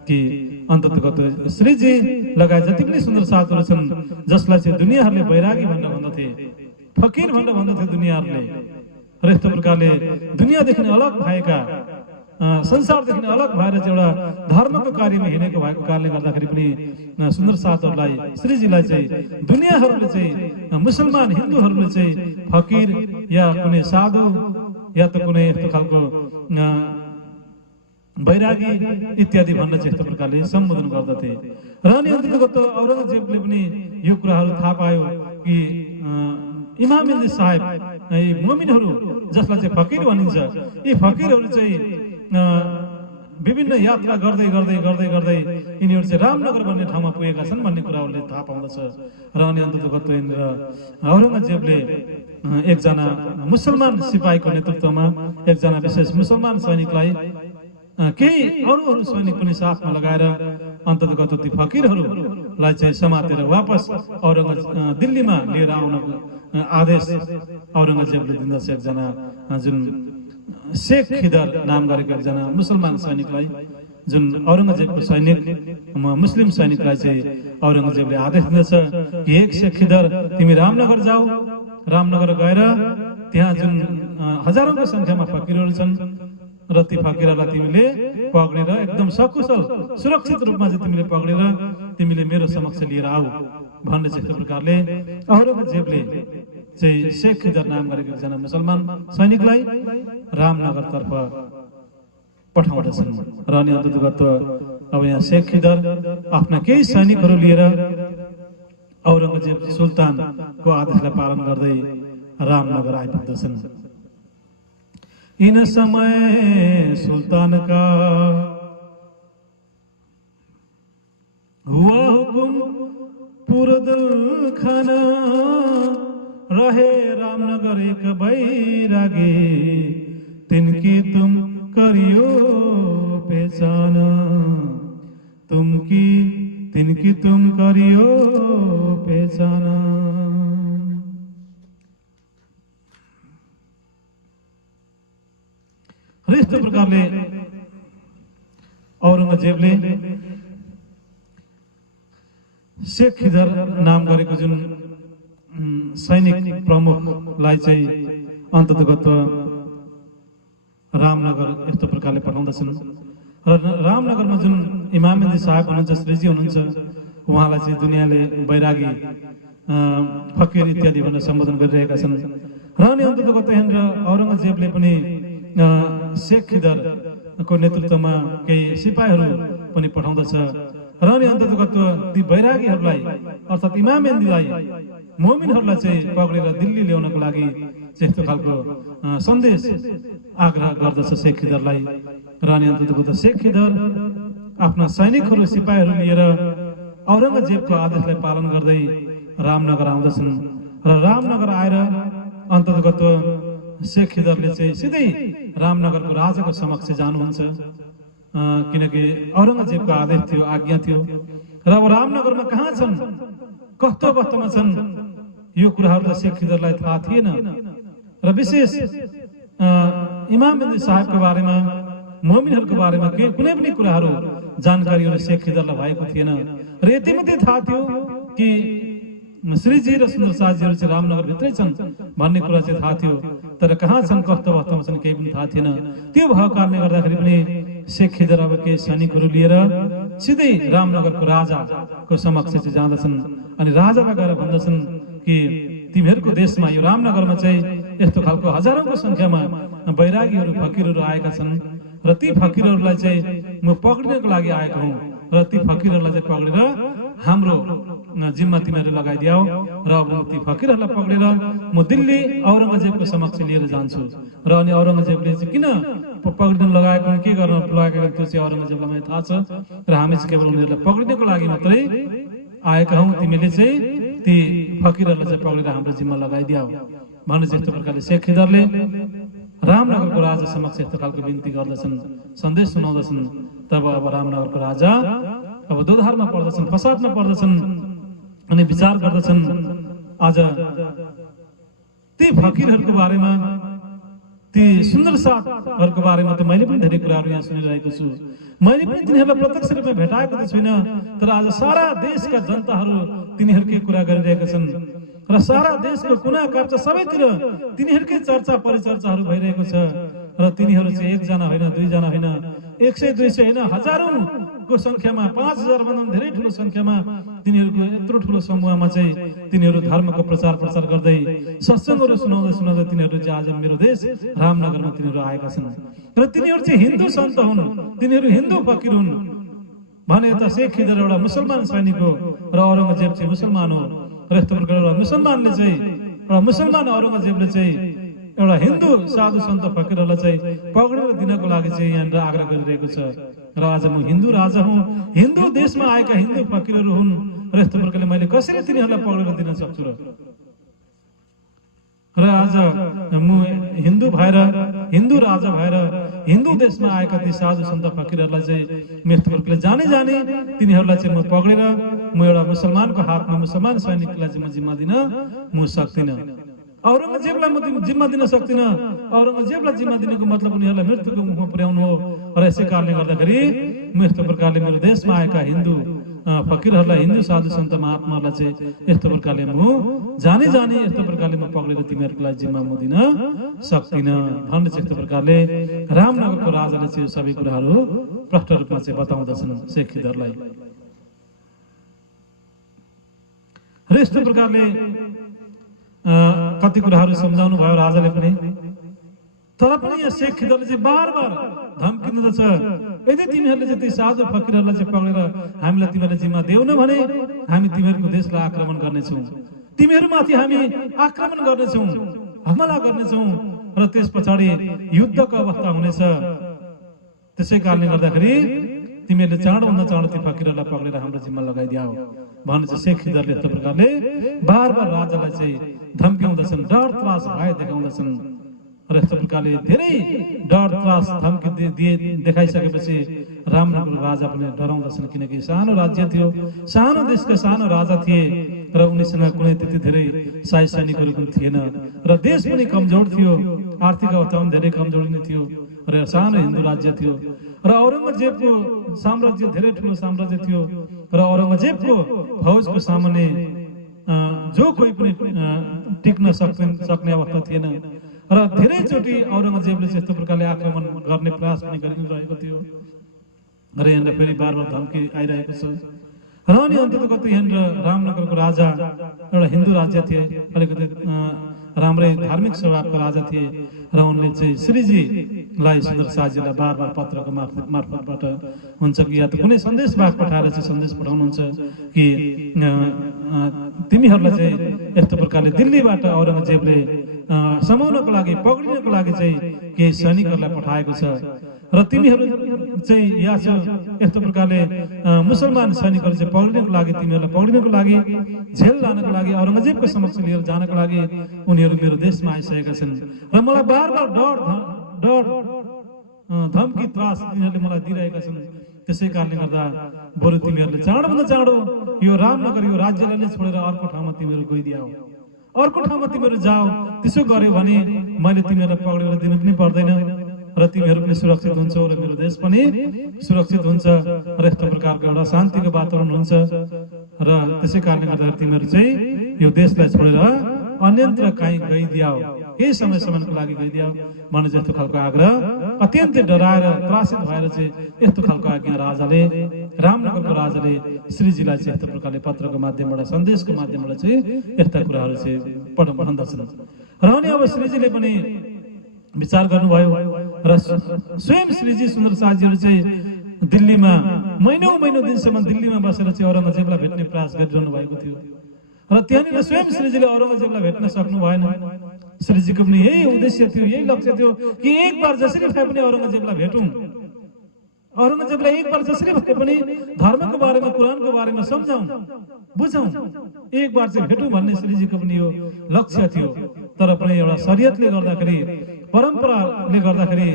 कि अन्ततगत श्रीजी लगायत जति पनि सुन्दर साथहरू छन् जसलाई चाहिँ दुनियाहरूले बैरागी भनेर भन्दथे, फकीर भनेर भन्दथे दुनियाहरूले, र यस्तो प्रकारले दुनियाँदेखि अलग भएका, संसारदेखि अलग भएर चाहिँ एउटा धर्मको कार्यमा हिँडेको भएको कारणले गर्दाखेरि पनि सुन्दर साथहरूलाई श्रीजीलाई चाहिँ दुनियाँहरूले चाहिँ मुसलमान हिन्दूहरूले चाहिँ फकीर या कुनै साधु या त कुनै यस्तो खालको बैरागी इत्यादि भन्न चाहिँ यस्तो प्रकारले सम्बोधन गर्दथे। र अनि अन्तर्गत औरङ्गजेबले पनि यो कुराहरू थाहा पायो कि इमामबन्दी साहेब मोमिनहरू जसलाई चाहिँ फकीर भनिन्छ, यी फकीरहरू चाहिँ विभिन्न यात्रा गर्दै गर्दै गर्दै गर्दै यिनीहरू चाहिँ रामनगर भन्ने ठाउँमा पुगेका छन् भन्ने कुरा उसले थाहा पाउँदछ। र अनि अन्ततगत औरङ्गजेबले एकजना मुसलमान सिपाहीको नेतृत्वमा एकजना विशेष मुसलमान सैनिकलाई केही अरू सैनिक पनि साथमा लगाएर अन्ततगत ती फकीरहरूलाई चाहिँ समातेर वापस दिल्लीमा लिएर आउनको आदेश औरङ्गजेबले दिँदछ। एकजना जुन शेख खिदर नाम गरेको एकजना मुसलमान सैनिकलाई, जुन औरङ्गजेबको सैनिक मुस्लिम सैनिकलाई चाहिँ औरङ्गजेबले आदेश दिँदछ कि एक शेख खिदर तिमी रामनगर जाऊ, रामनगर गएर त्यहाँ जुन हजारौंको संख्यामा फकीरहरू छन् र ती फकीरहरूलाई तिमीले पक्रेर एकदम सकुशल सुरक्षित रूपमा चाहिँ तिमीले पक्रेर तिमीले मेरो समक्ष लिएर आऊ भन्ने चाहिँ प्रकारले औरङ्गजेबले चाहिँ शेख खिदर नाम गरेको एकजना मुसलमान सैनिकलाई रामनगरतर्फ पठाउँदछन्। र अनि अन्तर्गत अब यहाँ शेख खिदर आफ्ना केही सैनिकहरू लिएर औरङ्गजेब सुल्तानको आदेशलाई पालन गर्दै रामनगर आइपुग्दछन्। इन समय सुल्तान का हुआ हुकुम पुरदल खाना, रहे रामनगर एक बैरागी, तिनकी तुम करियो पहचान, तिनकी तुम करियो पहचान। यस्तो प्रकारले औरंगजेबले शेख खिदर नाम गरेको जुन सैनिक प्रमुखलाई चाहिँ अन्ततगत रामनगर यस्तो प्रकारले पठाउँदछन्। र रामनगरमा जुन इमामदी साहब हुनुहुन्छ, श्रीजी हुनुहुन्छ, उहाँलाई चाहिँ दुनियाँले बैरागी, फकीर इत्यादि भनेर सम्बोधन गरिरहेका छन्। र अनि अन्ततगत यहाँनिर औरंगजेबले पनि शेख खिदरको नेतृत्वमा केही सिपाहीहरू पनि पठाउँदछ। र अनि अन्ततगत ती बैरागीहरूलाई अर्थात् इमामदीलाई, मोमिनहरूलाई चाहिँ पक्रेर दिल्ली ल्याउनको लागि यस्तो खालको सन्देश आग्रह गर्दछ शेख खिदरलाई। र अनि अन्ततगत शेख खिदर आफ्ना सैनिकहरू, सिपाहीहरू लिएर औरंगजेबको आदेशलाई पालन गर्दै रामनगर आउँदछन्। र रामनगर आएर अन्ततगत शेख खिदरले चाहिँ सिधै रामनगरको राजाको समक्ष जानुहुन्छ, किनकि औरंगजेबको आदेश थियो, आज्ञा थियो। र अब रामनगरमा कहाँ छन्, कस्तो अवस्थामा छन्, यो कुराहरू त शेख खिदरलाई थाहा थिएन। र विशेष इमामदी साहबको बारेमा, मोमिनहरूको बारेमा कुनै पनि कुराहरू जानकारीहरू शेख खिदरलाई भएको थिएन। र यति मात्रै थाहा थियो कि श्रीजी र सुन्दर शाहजीहरू चाहिँ रामनगर भित्रै छन् भन्ने कुरा चाहिँ थाहा थियो, तर कहाँ छन्, कस्तो अवस्थामा छन्, केही पनि थाहा थिएन। त्यो भएको कारणले गर्दाखेरि पनि शेख खिदर अब केही सैनिकहरू लिएर सिधै रामनगरको राजाको समक्ष चाहिँ जाँदछन्। अनि राजालाई गएर भन्दछन् कि तिमीहरूको देशमा, यो रामनगरमा चाहिँ यस्तो खालको हजारौंको संख्यामा बैरागीहरू, फकीरहरू आएका छन्, र ती फकीरहरूलाई चाहिँ म पक्रिनको लागि आएको हुँ, र ती फकीरहरूलाई चाहिँ पक्रेर हाम्रो जिम्मा तिमीहरू लगाइदियाऊ। र अब ती फकीरहरूलाई पक्रेर म दिल्ली औरंगजेबको समक्ष लिएर जान्छु। र अनि औरंगजेबले चाहिँ किन पक्रिन लगाएको, के गर्न लगाएको त्यो चाहिँ औरंगजेबलाई मलाई थाहा छ, र हामी चाहिँ केवल उनीहरूलाई पक्रिनको लागि मात्रै आएका हौँ, तिमीले चाहिँ ती फकीरहरूलाई चाहिँ पक्रेर हाम्रो जिम्मा लगाइदियाऊ भन्ने यस्तो प्रकारले शेख खिदरले रामनगरको राजा समक्ष यस्तो खालको बिन्ती गर्दछन्, सन्देश सुनाउँदछन्। तब अब रामनगरको राजा अब दोधारमा पर्दछन्, फसादमा पर्दछन् अनि विचार गर्दछन्, आज ती फकीरहरूको बारेमा, ती सुन्दर शाहहरूको बारेमा त मैले पनि धेरै कुराहरू यहाँ सुनिरहेको छु, मैले पनि तिनीहरूलाई प्रत्यक्ष रूपमा भेटाएको त छैन, तर आज सारा देशका जनताहरू तिनीहरूकै कुरा गरिरहेका छन्, र सारा देशको कुना काप्चा सबैतिर तिनीहरूकै चर्चा परिचर्चाहरू भइरहेको छ। र तिनीहरू चाहिँ एकजना होइन, दुईजना होइन, 100, 200 होइन, हजारौंको संख्यामा, 5000 भन्दा धेरै ठुलो संख्यामा तिनीहरूको यत्रो ठुलो समूहमा चाहिँ तिनीहरू धर्मको प्रचार प्रसार गर्दै सत्संगहरू सुनाउँदै सुनाउँदै तिनीहरू चाहिँ आज मेरो देश रामनगरमा तिनीहरू आएका छन्। र तिनीहरू चाहिँ हिन्दू सन्त हुन्, तिनीहरू हिन्दू फकीर हुन् भने यता शेख खिदर एउटा मुसलमान सैनिक हो, र औरंगजेब चाहिँ मुसलमान हो। र यस्तो प्रकार एउटा मुसलमानले चाहिँ, एउटा मुसलमान औरंगजेबले चाहिँ एउटा हिन्दू साधु सन्त फकीरहरूलाई चाहिँ पक्रेर दिनको लागि चाहिँ यहाँनिर आग्रह गरिरहेको छ। र आज म हिन्दू राजा हुँ, हिन्दू देशमा आएका हिन्दू फकीरहरू हुन्, र यस्तो प्रकारले मैले कसरी तिनीहरूलाई पक्रेर दिन सक्छु र आज म हिन्दू भएर, हिन्दू राजा भएर हिन्दू देशमा आएका ती साधु सन्त फकीरहरूलाई चाहिँ यस्तो प्रकारले जाने जाने तिनीहरूलाई चाहिँ म पक्रेर म एउटा मुसलमानको हातमा, मुसलमान सैनिकलाई चाहिँ म जिम्मा दिन म सक्दिनँ। औरंगजेबलाई म जिम्मा दिन सक्दिनँ। औरंगजेबलाई जिम्मा दिनको मतलब उनीहरूलाई मृत्युको मुखमा पुर्याउनु हो। र यसै कारणले गर्दाखेरि म यस्तो प्रकारले मेरो देशमा आएका हिन्दू फकीरहरूलाई, हिन्दू साधु सन्त महात्माहरूलाई चाहिँ यस्तो प्रकारले म जाने जाने यस्तो प्रकारले म पक्रेर तिमीहरूलाई जिम्मा म दिन सक्दिनँ भन्ने यस्तो प्रकारले रामनगरको राजाले चाहिँ सबै कुराहरू प्रष्ट रूपमा चाहिँ बताउँदछन् शेख खिदरलाई। र यस्तो प्रकारले कति कुराहरू सम्झाउनु भयो राजाले पनि, तर पनि यहाँ शेख खिदरले चाहिँ बार बार धम्किँदछ, यदि तिमीहरूले चाहिँ ती साधु फकीरहरूलाई चाहिँ पक्रेर हामीलाई तिमीहरूले जिम्मा देऊ न भने हामी तिमीहरूको देशलाई आक्रमण गर्नेछौँ, तिमीहरूमाथि हामी आक्रमण गर्नेछौँ हमला गर्नेछौँ र त्यस पछाडि युद्धको अवस्था हुनेछ। त्यसै कारणले गर्दाखेरि तिमीहरूले चाँडोभन्दा चाँडो ती फकिरहरूलाई पक्रेर हाम्रो जिम्मा लगाइदियाऊ भने चाहिँ शेख खिदरले यस्तो प्रकारले बार बार राजालाई चाहिँ धम्क्याउँदछन्, डर त्रास भय देखाउँदछन्। र यस्तो प्रकारले धेरै डर त्रास धम्की देखाइसकेपछि राम्रो राजा पनि डराउँदछन्, किनकि सानो राज्य थियो, सानो देशका सानो राजा थिए र उनीसँग कुनै त्यति धेरै शाही सैनिकहरू पनि थिएन र देश पनि कमजोर थियो, आर्थिक अवस्था पनि धेरै कमजोर नै थियो र सानो हिन्दू राज्य थियो र औरङ्गजेबको साम्राज्य धेरै ठुलो साम्राज्य थियो र औरङ्गजेबको फौजको सामुन्ने जो कोही पनि टिक्न सक्ने अवस्था थिएन र धेरैचोटि औरङ्गजेबले यस्तो प्रकारले आक्रमण गर्ने प्रयास पनि गरिरहेको थियो र यहाँनिर फेरि बार बार धम्की आइरहेको छ। र अनि अन्ततगत यहाँनिर रामनगरको राजा एउटा हिन्दू राज्य थिए, अलिकति राम्रै धार्मिक स्वभावको राजा थिए र उनले चाहिँ श्रीजीलाई सुन्दर शाहजीलाई बार बार पत्रको मार्फतबाट हुन्छ कि या त कुनै सन्देश पठाएर चाहिँ सन्देश पठाउनुहुन्छ कि तिमीहरूलाई चाहिँ यस्तो प्रकारले दिल्लीबाट औरङ्गजेबले समाउनको लागि पक्रिनको लागि चाहिँ केही सैनिकहरूलाई पठाएको छ र तिमीहरू चाहिँ यहाँ यस्तो प्रकारले मुसलमान सैनिकहरू चाहिँ पक्रिनको लागि तिमीहरूलाई पक्रिनको लागि झेल लानको लागि औरङ्गजेबको समक्ष लिएर जानको लागि उनीहरू मेरो देशमा आइसकेका छन् र मलाई बार बार डर धम्की त्रास तिनीहरूले मलाई दिइरहेका छन्। त्यसै कारणले गर्दा बरु तिमीहरूले चाँडोभन्दा चाँडो यो रामनगर यो राज्यलाई नै छोडेर अर्को ठाउँमा तिमीहरू गइदियाऊ, अर्को ठाउँमा तिमीहरू जाऊ। त्यसो गर्यो भने मैले तिमीहरूलाई पक्रेर दिनु पनि पर्दैन र तिमीहरू पनि सुरक्षित हुन्छौ र मेरो देश पनि सुरक्षित हुन्छ र यस्तो प्रकारको एउटा शान्तिको वातावरण हुन्छ र त्यसै कारणले गर्दा तिमीहरू चाहिँ यो देशलाई छोडेर अन्यत्र कहीँ गइदियाऊ, केही समयसम्मको लागि गइदियाऊ भने जस्तो खालको आग्रह अत्यन्तै डराएर त्रासित भएर चाहिँ यस्तो खालको आज्ञा राजाले रामनगरको राजाले श्रीजीलाई चाहिँ यस्तो प्रकारले पत्रको माध्यमबाट सन्देशको माध्यमबाट चाहिँ यस्ता कुराहरू चाहिँ भन्दछन्। र अनि अब श्रीजीले पनि विचार गर्नुभयो र स्वयं श्रीजी सुन्दर शाहजीहरू चाहिँ दिल्लीमा महिनौं दिनसम्म दिल्लीमा बसेर चाहिँ औरङ्गजेबलाई भेट्ने प्रयास गरिरहनु भएको थियो र त्यहाँनिर स्वयं श्रीजीले औरङ्गजेबलाई भेट्न सक्नु भएन। श्रीजीको पनि यही उद्देश्य थियो, यही लक्ष्य थियो कि एक बार जसरी भए पनि औरङ्गजेबलाई भेटौँ, औरङ्गजेबलाई एक बार जसरी भए पनि धर्मको बारेमा कुरानको बारेमा सम्झाउँ बुझौँ, एक बार चाहिँ भेटौँ भन्ने श्रीजीको पनि यो लक्ष्य थियो। तर पनि एउटा शरीयतले गर्दाखेरि परम्पराले गर्दाखेरि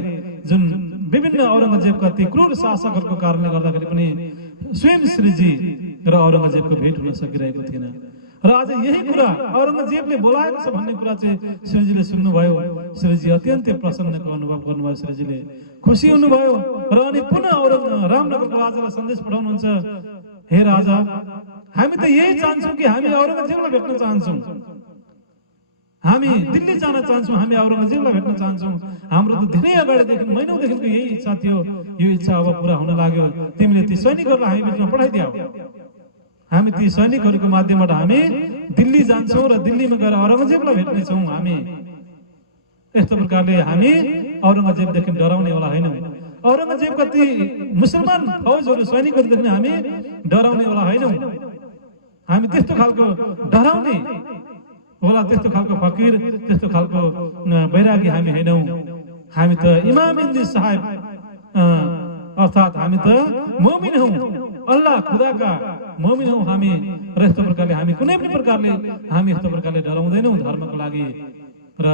जुन विभिन्न औरङ्गजेबका ती क्रूर शासकहरूको कारणले गर्दाखेरि पनि स्वयं श्रीजी र औरङ्गजेबको भेट हुन सकिरहेको थिएन र आज यही कुरा औरङ्गजेबले बोलाएको छ भन्ने कुरा चाहिँ श्रीजीले सुन्नुभयो। श्रीजी अत्यन्तै प्रसन्नको अनुभव गर्नुभयो, श्रीजीले खुसी हुनुभयो र अनि पुनः रामनगरको राजालाई सन्देश पठाउनुहुन्छ, हे राजा, हामी त यही चाहन्छौँ कि हामी औरङ्गजेबलाई भेट्न चाहन्छौँ, हामी दिल्ली जान चाहन्छौँ, हामी औरङ्गजेबलाई भेट्न चाहन्छौँ। हाम्रो त धेरै अगाडिदेखि महिनौदेखिको यही इच्छा थियो, यो इच्छा अब पुरा हुन लाग्यो। तिमीले ती सैनिकहरूलाई हामी बिचमा पठाइदियौ, हामी ती सैनिकहरूको माध्यमबाट हामी दिल्ली जान्छौँ र दिल्लीमा गएर औरङ्गजेबलाई भेट्नेछौँ। हामी यस्तो प्रकारले हामी औरङ्गजेबदेखि डराउनेवाला होइनौँ, औरङ्गजेबका ती मुसलमान फौजहरू सैनिकहरूदेखि हामी डराउनेवाला होइनौँ, हामी त्यस्तो खालको डराउने होला, त्यस्तो खालको फकीर, त्यस्तो खालको बैरागी हामी होइनौँ। हामी त इमाम इन्दी साहेब अर्थात् हामी त मोमिन हौँ, अल्लाह खुदाका मोमिन हौँ हामी। र यस्तो प्रकारले हामी कुनै पनि प्रकारले हामी यस्तो प्रकारले डराउँदैनौँ धर्मको लागि। र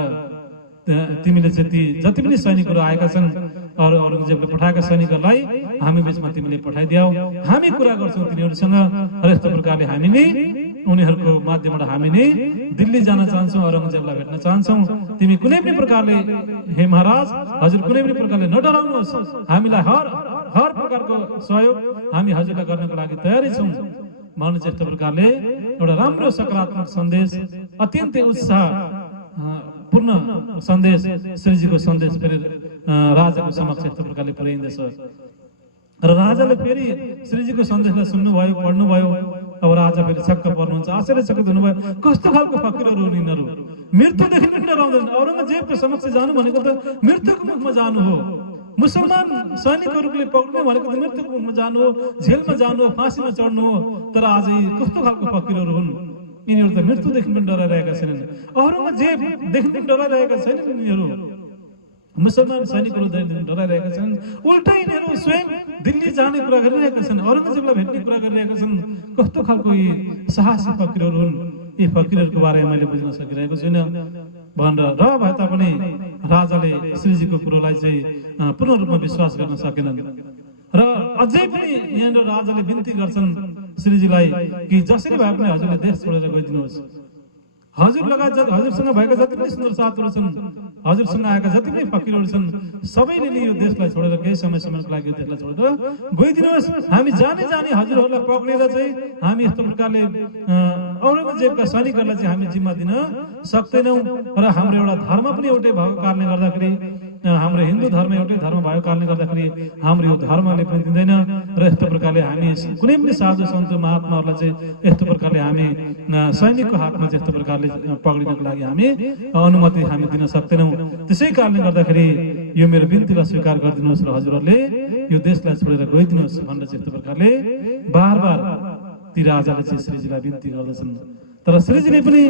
तिमीले चाहिँ जति पनि सैनिकहरू आएका छन् औरङ्गजेबले पठाएका सैनिकहरूलाई हामी बिचमा तिमीले पठाइदियौ, हामी कुरा गर्छौँ तिनीहरूसँग र यस्तो प्रकारले हामी नै उनीहरूको माध्यमबाट हामी नै दिल्ली जान चाहन्छौँ, औरङ्गजेबलाई भेट्न चाहन्छौँ। तिमी कुनै पनि प्रकारले हे महाराज हजुर कुनै पनि प्रकारले नडराउनुहोस्, हामीलाई हर प्रकारको सहयोग हामी हजुरलाई गर्नको लागि तयारी छौँ भन्ने यस्तो प्रकारले एउटा राम्रो सकारात्मक सन्देश, अत्यन्तै उत्साह पूर्ण सन्देश श्रीजीको सन्देश फेरि राजाको समक्ष यस्तो प्रकारले पुर्याइँदैछ र राजाले फेरि श्रीजीको सन्देशलाई सुन्नुभयो, पढ्नुभयो। अब राजा फेरि छक्क पर्नुहुन्छ, आश्चर्यचकित हुनुभयो, कस्तो खालको फकीरहरू यिनीहरू, मृत्युदेखि पनि डराउँदैन। औरङ्गजेबको समक्ष जानु भनेको त मृत्युको मुखमा जानु हो, मुसलमान सैनिकहरूले पक्रिनु भनेको त मृत्युको मुखमा जानु हो, जेलमा जानु हो, फाँसीमा चढ्नु हो। तर आज कस्तो खालको फकीरहरू हुन्, यिनीहरू त मृत्युदेखि पनि डराइरहेका छैनन्। औरङ्गजेबदेखि पनि डराइरहेका छैनन् यिनीहरू, मुसलमान सैनिकहरू डराइरहेका छन्। उल्टा यिनीहरू स्वयं दिल्ली जाने कुरा गरिरहेका छन्, औरङ्गजेबलाई भेट्ने कुरा गरिरहेका छन्। कस्तो खालको यी साहसी फकिरहरू हुन्, यी फकिरहरूको बारेमा मैले बुझ्न सकिरहेको छुइनँ भनेर र भए तापनि राजाले श्रीजीको कुरोलाई चाहिँ पूर्ण रूपमा विश्वास गर्न सकेनन्। र अझै पनि यहाँनिर राजाले बिन्ती गर्छन् श्रीजीलाई कि जसरी भए पनि हजुरले देश छोडेर गइदिनुहोस्। हजुर लगायत हजुरसँग भएका जति पनि सुन्दर साथहरू छन्, हजुरसँग आएका जति पनि फकिरहरू छन्, सबैले यो देशलाई छोडेर केही समयसम्मको लागि यो देशलाई छोडेर गइदिनुहोस्। हामी जाने हजुरहरूलाई पक्रेर चाहिँ हामी यस्तो प्रकारले औरङ्गजेबका सैनिकहरूलाई चाहिँ हामी जिम्मा दिन सक्दैनौँ। र हाम्रो एउटा धर्म पनि एउटै भएको कारणले गर्दाखेरि, हाम्रो हिन्दू धर्म एउटै धर्म भएको कारणले गर्दाखेरि हाम्रो यो धर्मले पनि दिँदैन। र यस्तो प्रकारले हामी कुनै पनि साधु सन्त महात्माहरूलाई चाहिँ यस्तो प्रकारले हामी सैनिकको हातमा चाहिँ यस्तो प्रकारले पक्रिनको लागि हामी अनुमति हामी दिन सक्दैनौँ। त्यसै कारणले गर्दाखेरि यो मेरो बिन्तीलाई स्वीकार गरिदिनुहोस् र हजुरहरूले यो देशलाई छोडेर गइदिनुहोस् भनेर चाहिँ यस्तो प्रकारले बार बार ती राजाले चाहिँ श्रीजीलाई बिन्ती गर्दछन्। तर श्रीजीले पनि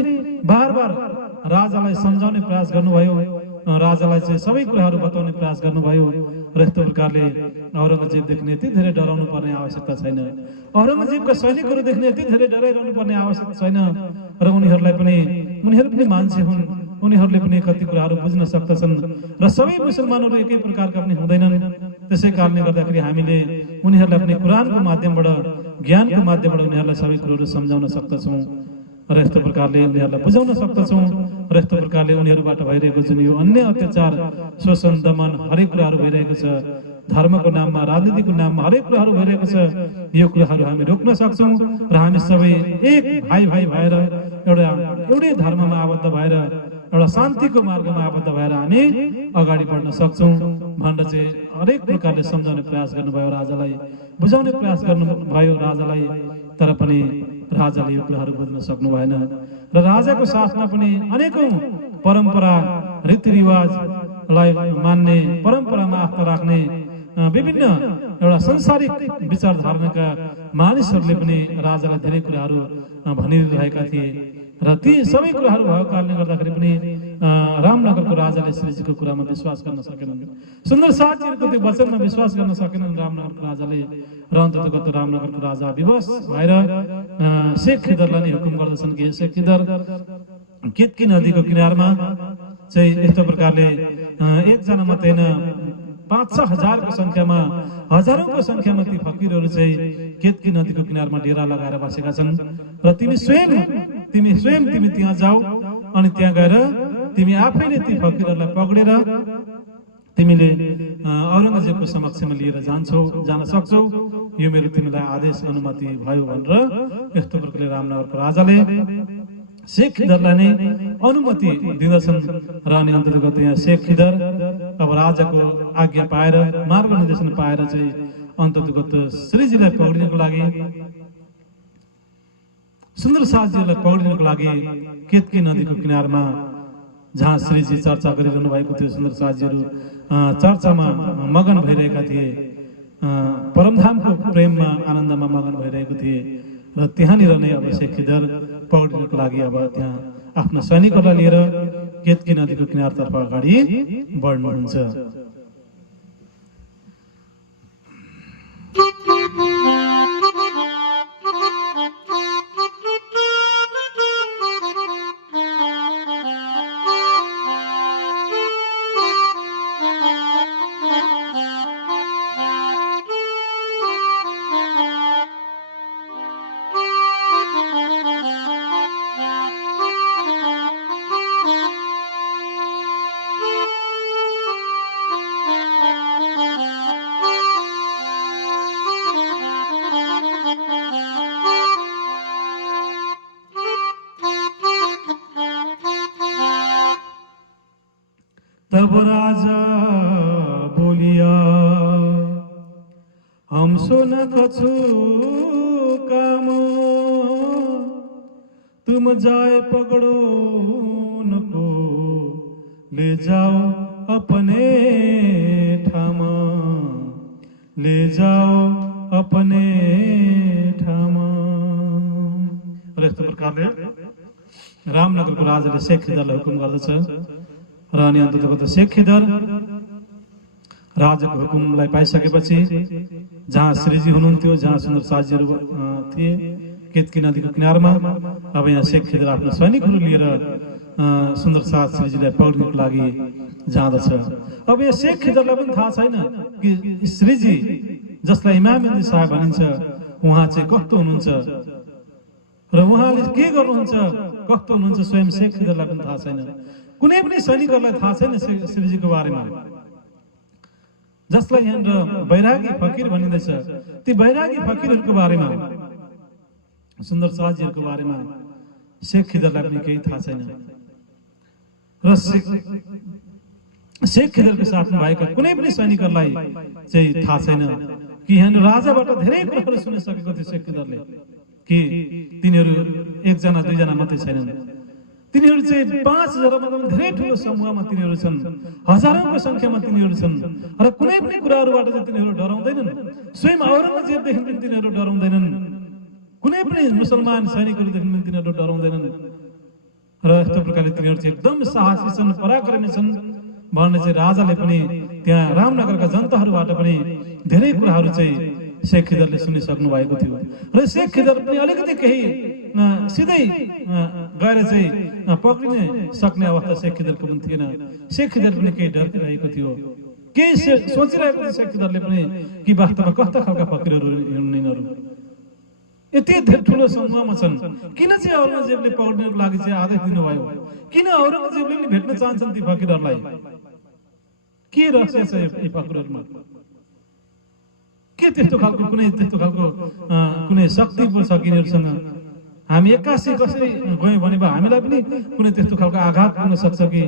बार बार राजालाई सम्झाउने प्रयास गर्नुभयो, राजालाई चाहिँ सबै कुराहरू बताउने प्रयास गर्नुभयो। र यस्तो प्रकारले औरङ्गजेबदेखि यति धेरै डराउनु पर्ने आवश्यकता छैन, औरङ्गजेबका सैनिकहरूदेखि यति धेरै डराइरहनु पर्ने आवश्यकता छैन। र उनीहरू पनि मान्छे हुन्, उनीहरूले पनि कति कुराहरू बुझ्न सक्दछन्। र सबै मुसलमानहरू एकै प्रकारका पनि हुँदैनन्। त्यसै कारणले गर्दाखेरि हामीले उनीहरूलाई पनि कुरानको माध्यमबाट, ज्ञानको माध्यमबाट उनीहरूलाई सबै कुरोहरू सम्झाउन सक्दछौँ र यस्तो प्रकारले उनीहरूलाई बुझाउन सक्दछौँ। र यस्तो प्रकारले उनीहरूबाट भइरहेको जुन यो अन्य अत्याचार, शोषण, दमन हरेक कुराहरू भइरहेको छ, धर्मको नाममा, राजनीतिको नाममा हरेक कुराहरू भइरहेको छ, यो कुराहरू हामी रोक्न सक्छौँ। र हामी सबै एक भाइ भएर एउटै धर्ममा आबद्ध भएर एउटा शान्तिको मार्गमा आबद्ध भएर हामी अगाडि बढ्न सक्छौँ भनेर चाहिँ हरेक प्रकारले सम्झाउने प्रयास गर्नुभयो, राजालाई बुझाउने प्रयास गर्नुभयो राजालाई। तर पनि राजाले यो कुराहरू बुझ्न सक्नु भएन। र राजाको साथमा पनि अनेकौं परम्परा, रीतिरिवाजलाई मान्ने, परम्परामा आस्था राख्ने विभिन्न एउटा सांसारिक विचारधाराका मानिसहरूले पनि राजालाई धेरै कुराहरू भनिरहेका थिए। र ती सबै कुराहरू भएको कारणले गर्दाखेरि पनि रामनगरको राजाले श्रीजीको कुरामा विश्वास गर्न सकेनन्, सुन्दर साथीहरूको त्यो वचनमा विश्वास गर्न सकेनन् रामनगरको राजाले। र अन्ततगत रामनगरको राजा विवश भएर शेख खिदरलाई नै हुकुम गर्दछन् कि शेख खिदर केतकी नदीको किनारमा चाहिँ यस्तो प्रकारले एकजना मात्रै होइन 5-6 हजारको संख्यामा, हजारौंको संख्यामा ती फकीरहरू चाहिँ केतकी नदीको किनारमा डेरा लगाएर बसेका छन्। र तिमी स्वयं त्यहाँ जाऊ अनि त्यहाँ गएर तिमी आफैले ती फकीरहरूलाई पक्रेर तिमीले औरङ्गजेबको समक्षमा लिएर जान सक्छौ, यो मेरो तिमीलाई आदेश अनुमति भयो भनेर यस्तो प्रकारले रामनगरको राजाले शेख खिदरलाई नै अनुमति दिँदछन्। र अनि अन्तर्गत यहाँ शेख खिदर अब राजाको आज्ञा पाएर, मार्गनिर्देशन पाएर चाहिँ अन्तर्गत श्रीजीलाई पक्रिनको लागि, सुन्दर साथीहरूलाई पक्रिनको लागि केतकी नदीको किनारमा जहाँ श्रीजी चर्चा गरिरहनु भएको थियो, सुन्दर साथीहरू चर्चामा मगन भइरहेका थिए, परमधामको प्रेममा, आनन्दमा मगन भइरहेको थिए। र त्यहाँनिर नै अब शेख खिदर पक्रिनको लागि अब त्यहाँ आफ्ना सैनिकहरूलाई लिएर केतकी नदीको किनारतर्फ अगाडि बढ्नुहुन्छ। तब राजा बोलिया, हम सुन कछु काम, तुम जाए पकड़ो उनको, ले जाओ अपने ठाम, ले जाओ अपने ठाम। र यस्तो प्रकारले रामनगरको राजाले शेख खिदरलाई हुकुम गर्दछ र अनि अन्ततः शेख खिदर राजाको हुकुमलाई पाइसकेपछि जहाँ श्रीजी हुनुहुन्थ्यो, जहाँ सुन्दर साजीहरू थिए केतकी नदीको किनारमा, अब यहाँ शेख खिदर आफ्नो सैनिकहरू लिएर सुन्दर साज श्रीजीलाई पक्रिनको लागि जाँदछ। अब यहाँ शेख खिदरलाई पनि थाहा छैन कि श्रीजी जसलाई इमामजी साहब भनिन्छ उहाँ चाहिँ कस्तो हुनुहुन्छ र उहाँले के गर्नुहुन्छ, कस्तो हुनुहुन्छ, स्वयं शेख खिदरलाई पनि थाहा छैन। कुनै पनि सैनिकहरूलाई थाहा छैन श्रीजीको बारेमा। जसलाई यहाँ बैरागी फकीर भनिँदैछ, ती बैरागी फकीरहरूको बारेमा, सुन्दर साजीहरूको बारेमा शेख खिदरलाई पनि केही थाहा छैन। र शेख खिदरको साथमा भएका कुनै पनि सैनिकहरूलाई चाहिँ थाहा छैन कि यहाँ राजाबाट धेरै कुराहरू सुनिसकेको थियो शेख खिदरले, कि तिनीहरू एकजना दुईजना मात्रै छैनन्, तिनीहरू चाहिँ 5000 भन्दा धेरै ठुलो समूहमा तिनीहरू छन्, हजारौंको संख्यामा तिनीहरू छन् र कुनै पनि कुराहरूबाट चाहिँ तिनीहरू डराउँदैनन्। स्वयं औरंगजेबदेखि पनि तिनीहरू डराउँदैनन्, कुनै पनि मुसलमान सैनिकहरूदेखि पनि तिनीहरू डराउँदैनन् र यस्तो प्रकारले तिनीहरू चाहिँ एकदम साहसी छन्, पराक्रमी छन् भन्ने चाहिँ राजाले पनि त्यहाँ रामनगरका जनताहरूबाट पनि धेरै कुराहरू चाहिँ शेख खिदरले सुनिसक्नु भएको थियो। र शेख खिदर पनि अलिकति केही सिधै गएर चाहिँ पक्रिने सक्ने अवस्था शेख खिदरको पनि थिएन। शेख खिदर पनि केही डरिरहेको थियो, केही सोचिरहेको थियो शेख खिदरले पनि कि वास्तवमा कस्ता खालका फकीरहरू हुन् यिनीहरू, यति धेरै ठुलो समूहमा छन्, किन चाहिँ औरंगजेबले पक्रिनको लागि चाहिँ आदेश दिनुभयो, किन औरंगजेबले पनि भेट्न चाहन्छन् ती फकीरहरूलाई, के रहस्य छ यी फकीरहरूमा, के त्यस्तो खालको कुनै शक्ति पो छ यिनीहरूसँग, हामी एक्कासी कसरी गयौँ भने हामीलाई पनि कुनै त्यस्तो खालको आघात पुग्न सक्छ कि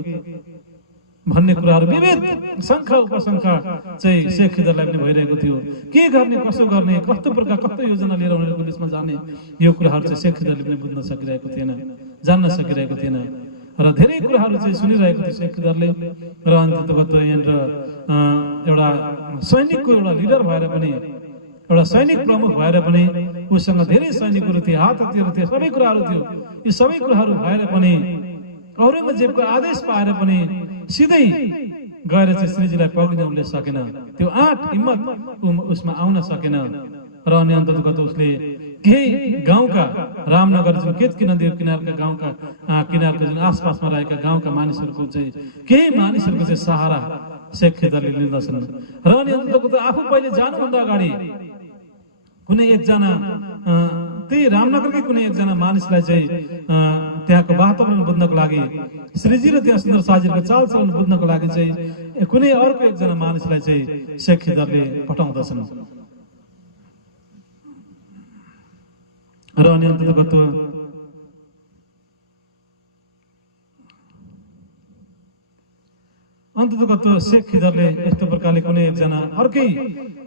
भन्ने कुराहरू विविध शङ्का उपशङ्का चाहिँ शेख खिदरलाई पनि भइरहेको थियो। के गर्ने, कसो गर्ने, कस्तो प्रकार कस्तो योजना लिएर उनीहरूको बिचमा जाने, यो कुराहरू चाहिँ शेख खिदरले पनि बुझ्न सकिरहेको थिएन, जान्न सकिरहेको थिएन र धेरै कुराहरू चाहिँ सुनिरहेको थियो शेख खिदरले। र अन्ततः यहाँनिर एउटा सैनिकको एउटा लिडर भएर पनि, एउटा सैनिक प्रमुख भएर पनि उसँग धेरै सैनिकहरू थिए, हात हतियार थिए, सबै कुराहरू थियो। यी सबै कुराहरू भएर पनि औरंगजेबको आदेश पाएर पनि सिधै गएर चाहिँ श्रीजीलाई पक्रिन उसले सकेन, त्यो आँट हिम्मत उसमा आउन सकेन। र अनि अन्ततः उसले केही गाउँका रामनगर जुन केतकी नदीको किनारका गाउँका किनारका जुन आसपासमा रहेका गाउँका मानिसहरूको चाहिँ केही मानिसहरूको चाहिँ सहारा शेख खिदरले लिँदछन्। र अनि अन्ततः आफू पहिले जानुभन्दा अगाडि कुनै एकजना त्यही रामनगरकै कुनै एकजना मानिसलाई चाहिँ त्यहाँको वातावरण बुझ्नको लागि, श्रीजी र त्यहाँ सुन्दर साजीहरूको चालचलन बुझ्नको लागि चाहिँ कुनै अर्को एकजना मानिसलाई चाहिँ शेख खिदरले पठाउँदछन्। र अनि अन्ततः शेख खिदरले यस्तो प्रकारले कुनै एकजना अर्कै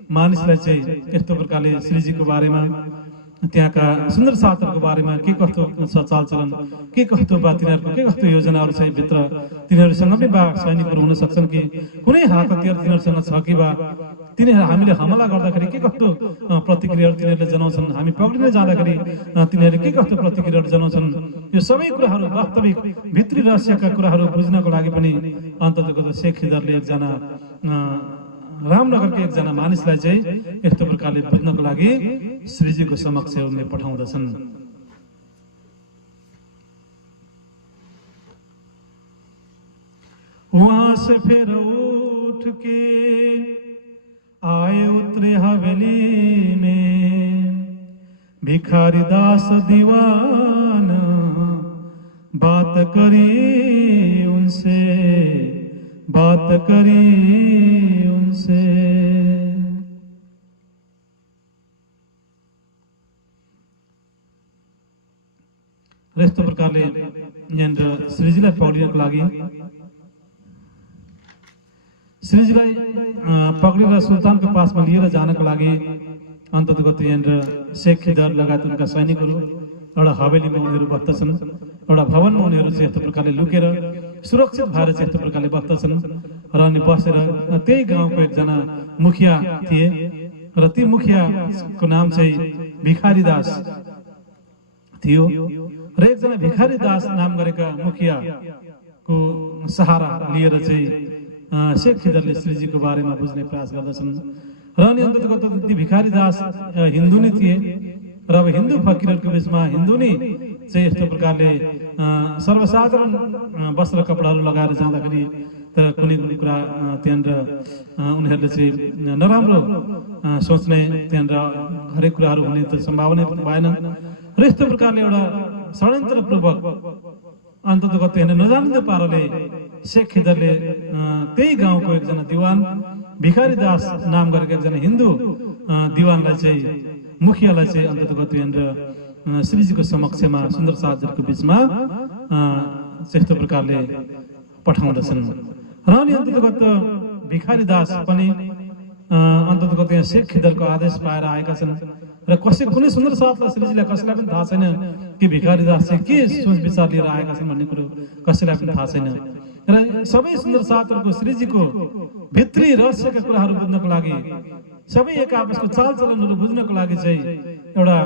मानिसलाई चाहिँ यस्तो प्रकारले श्रीजीको बारेमा, त्यहाँका सुन्दर साथहरूको बारेमा के कस्तो छ चालचलन, के कस्तो बा तिनीहरूको के कस्तो योजनाहरू छ भित्र, तिनीहरूसँग पनि बा सैनिकहरू हुन सक्छन् कि कुनै हात हतियार तिनीहरूसँग छ कि बा, तिनीहरू हामीले हमला गर्दाखेरि के कस्तो प्रतिक्रियाहरू तिनीहरूले जनाउँछन्, हामी पक्रिन जाँदाखेरि तिनीहरूले के कस्तो प्रतिक्रियाहरू जनाउँछन्, यो सबै कुराहरू वास्तविक भित्री रहस्यका कुराहरू बुझ्नको लागि पनि अन्ततः शेख खिदरले एकजना रामनगरको एकजना मानिसलाई चाहिँ यस्तो प्रकारले बुझ्नको लागि श्रीजीको समक्ष उनले पठाउँदछन्। वहां से फिर उठ के आए उतरे हवेली में भिखारी दास दीवाना, बात करी उनसे, बात करी उनसे। यस्तो प्रकारले यहाँनिर श्रीजीलाई पक्रिनको लागि, श्रीजीलाई पक्रेर सुल्तानको पासमा लिएर जानको लागि अन्ततः यहाँनिर शेख खिदर लगायत उनका सैनिकहरू एउटा हवेलीमा उनीहरू बस्दछन्, एउटा भवनमा उनीहरू चाहिँ यस्तो प्रकारले लुकेर सुरक्षित भएर चाहिँ यस्तो प्रकारले बस्दछन्। र अनि बसेर त्यही गाउँको एकजना मुखिया थिए र ती मुखियाको नाम चाहिँ भिखारी दास थियो र एकजना भिखारी दास नाम गरेका मुखियाको सहारा लिएर चाहिँ शेख खिदरले श्रीजीको बारेमा बुझ्ने प्रयास गर्दछन् र अनि अन्ततगत ती भिखारी दास हिन्दू नै थिए र अब हिन्दू फकिरहरूको बिचमा हिन्दू नै चाहिँ यस्तो प्रकारले सर्वसाधारण वस्त्र कपडाहरू लगाएर जाँदाखेरि त कुनै कुनै कुरा त्यहाँनिर उनीहरूले चाहिँ नराम्रो सोच्ने त्यहाँनिर हरेक कुराहरू हुने त सम्भावना भएन र यस्तो प्रकारले एउटा षड्यन्त्रपूर्वक अन्ततगत त्यहाँनिर नजानिँदो पाराले शेख खिदरले त्यही गाउँको एकजना दिवान भिखारी दास नाम गरेको एकजना हिन्दू दिवानलाई चाहिँ मुखियालाई चाहिँ अन्ततगत त्यहाँनिर श्रीजीको समक्षमा सुन्दर साथीहरूको बिचमा यस्तो प्रकारले पठाउँदछन् र अनि अन्ततगत भिखारी दास पनि अन्ततगत यहाँ शेख खिदरको आदेश पाएर आएका छन् र कुनै सुन्दर साथलाई श्रीजीलाई कसैलाई पनि थाहा छैन कि भिखारी दास चाहिँ के सोच विचार लिएर आएका छन् भन्ने कुरो कसैलाई पनि थाहा छैन र सबै सुन्दर साथहरूको श्रीजीको भित्री रहस्यका कुराहरू बुझ्नको लागि सबै एक आपसको चालचलनहरू बुझ्नको लागि चाहिँ एउटा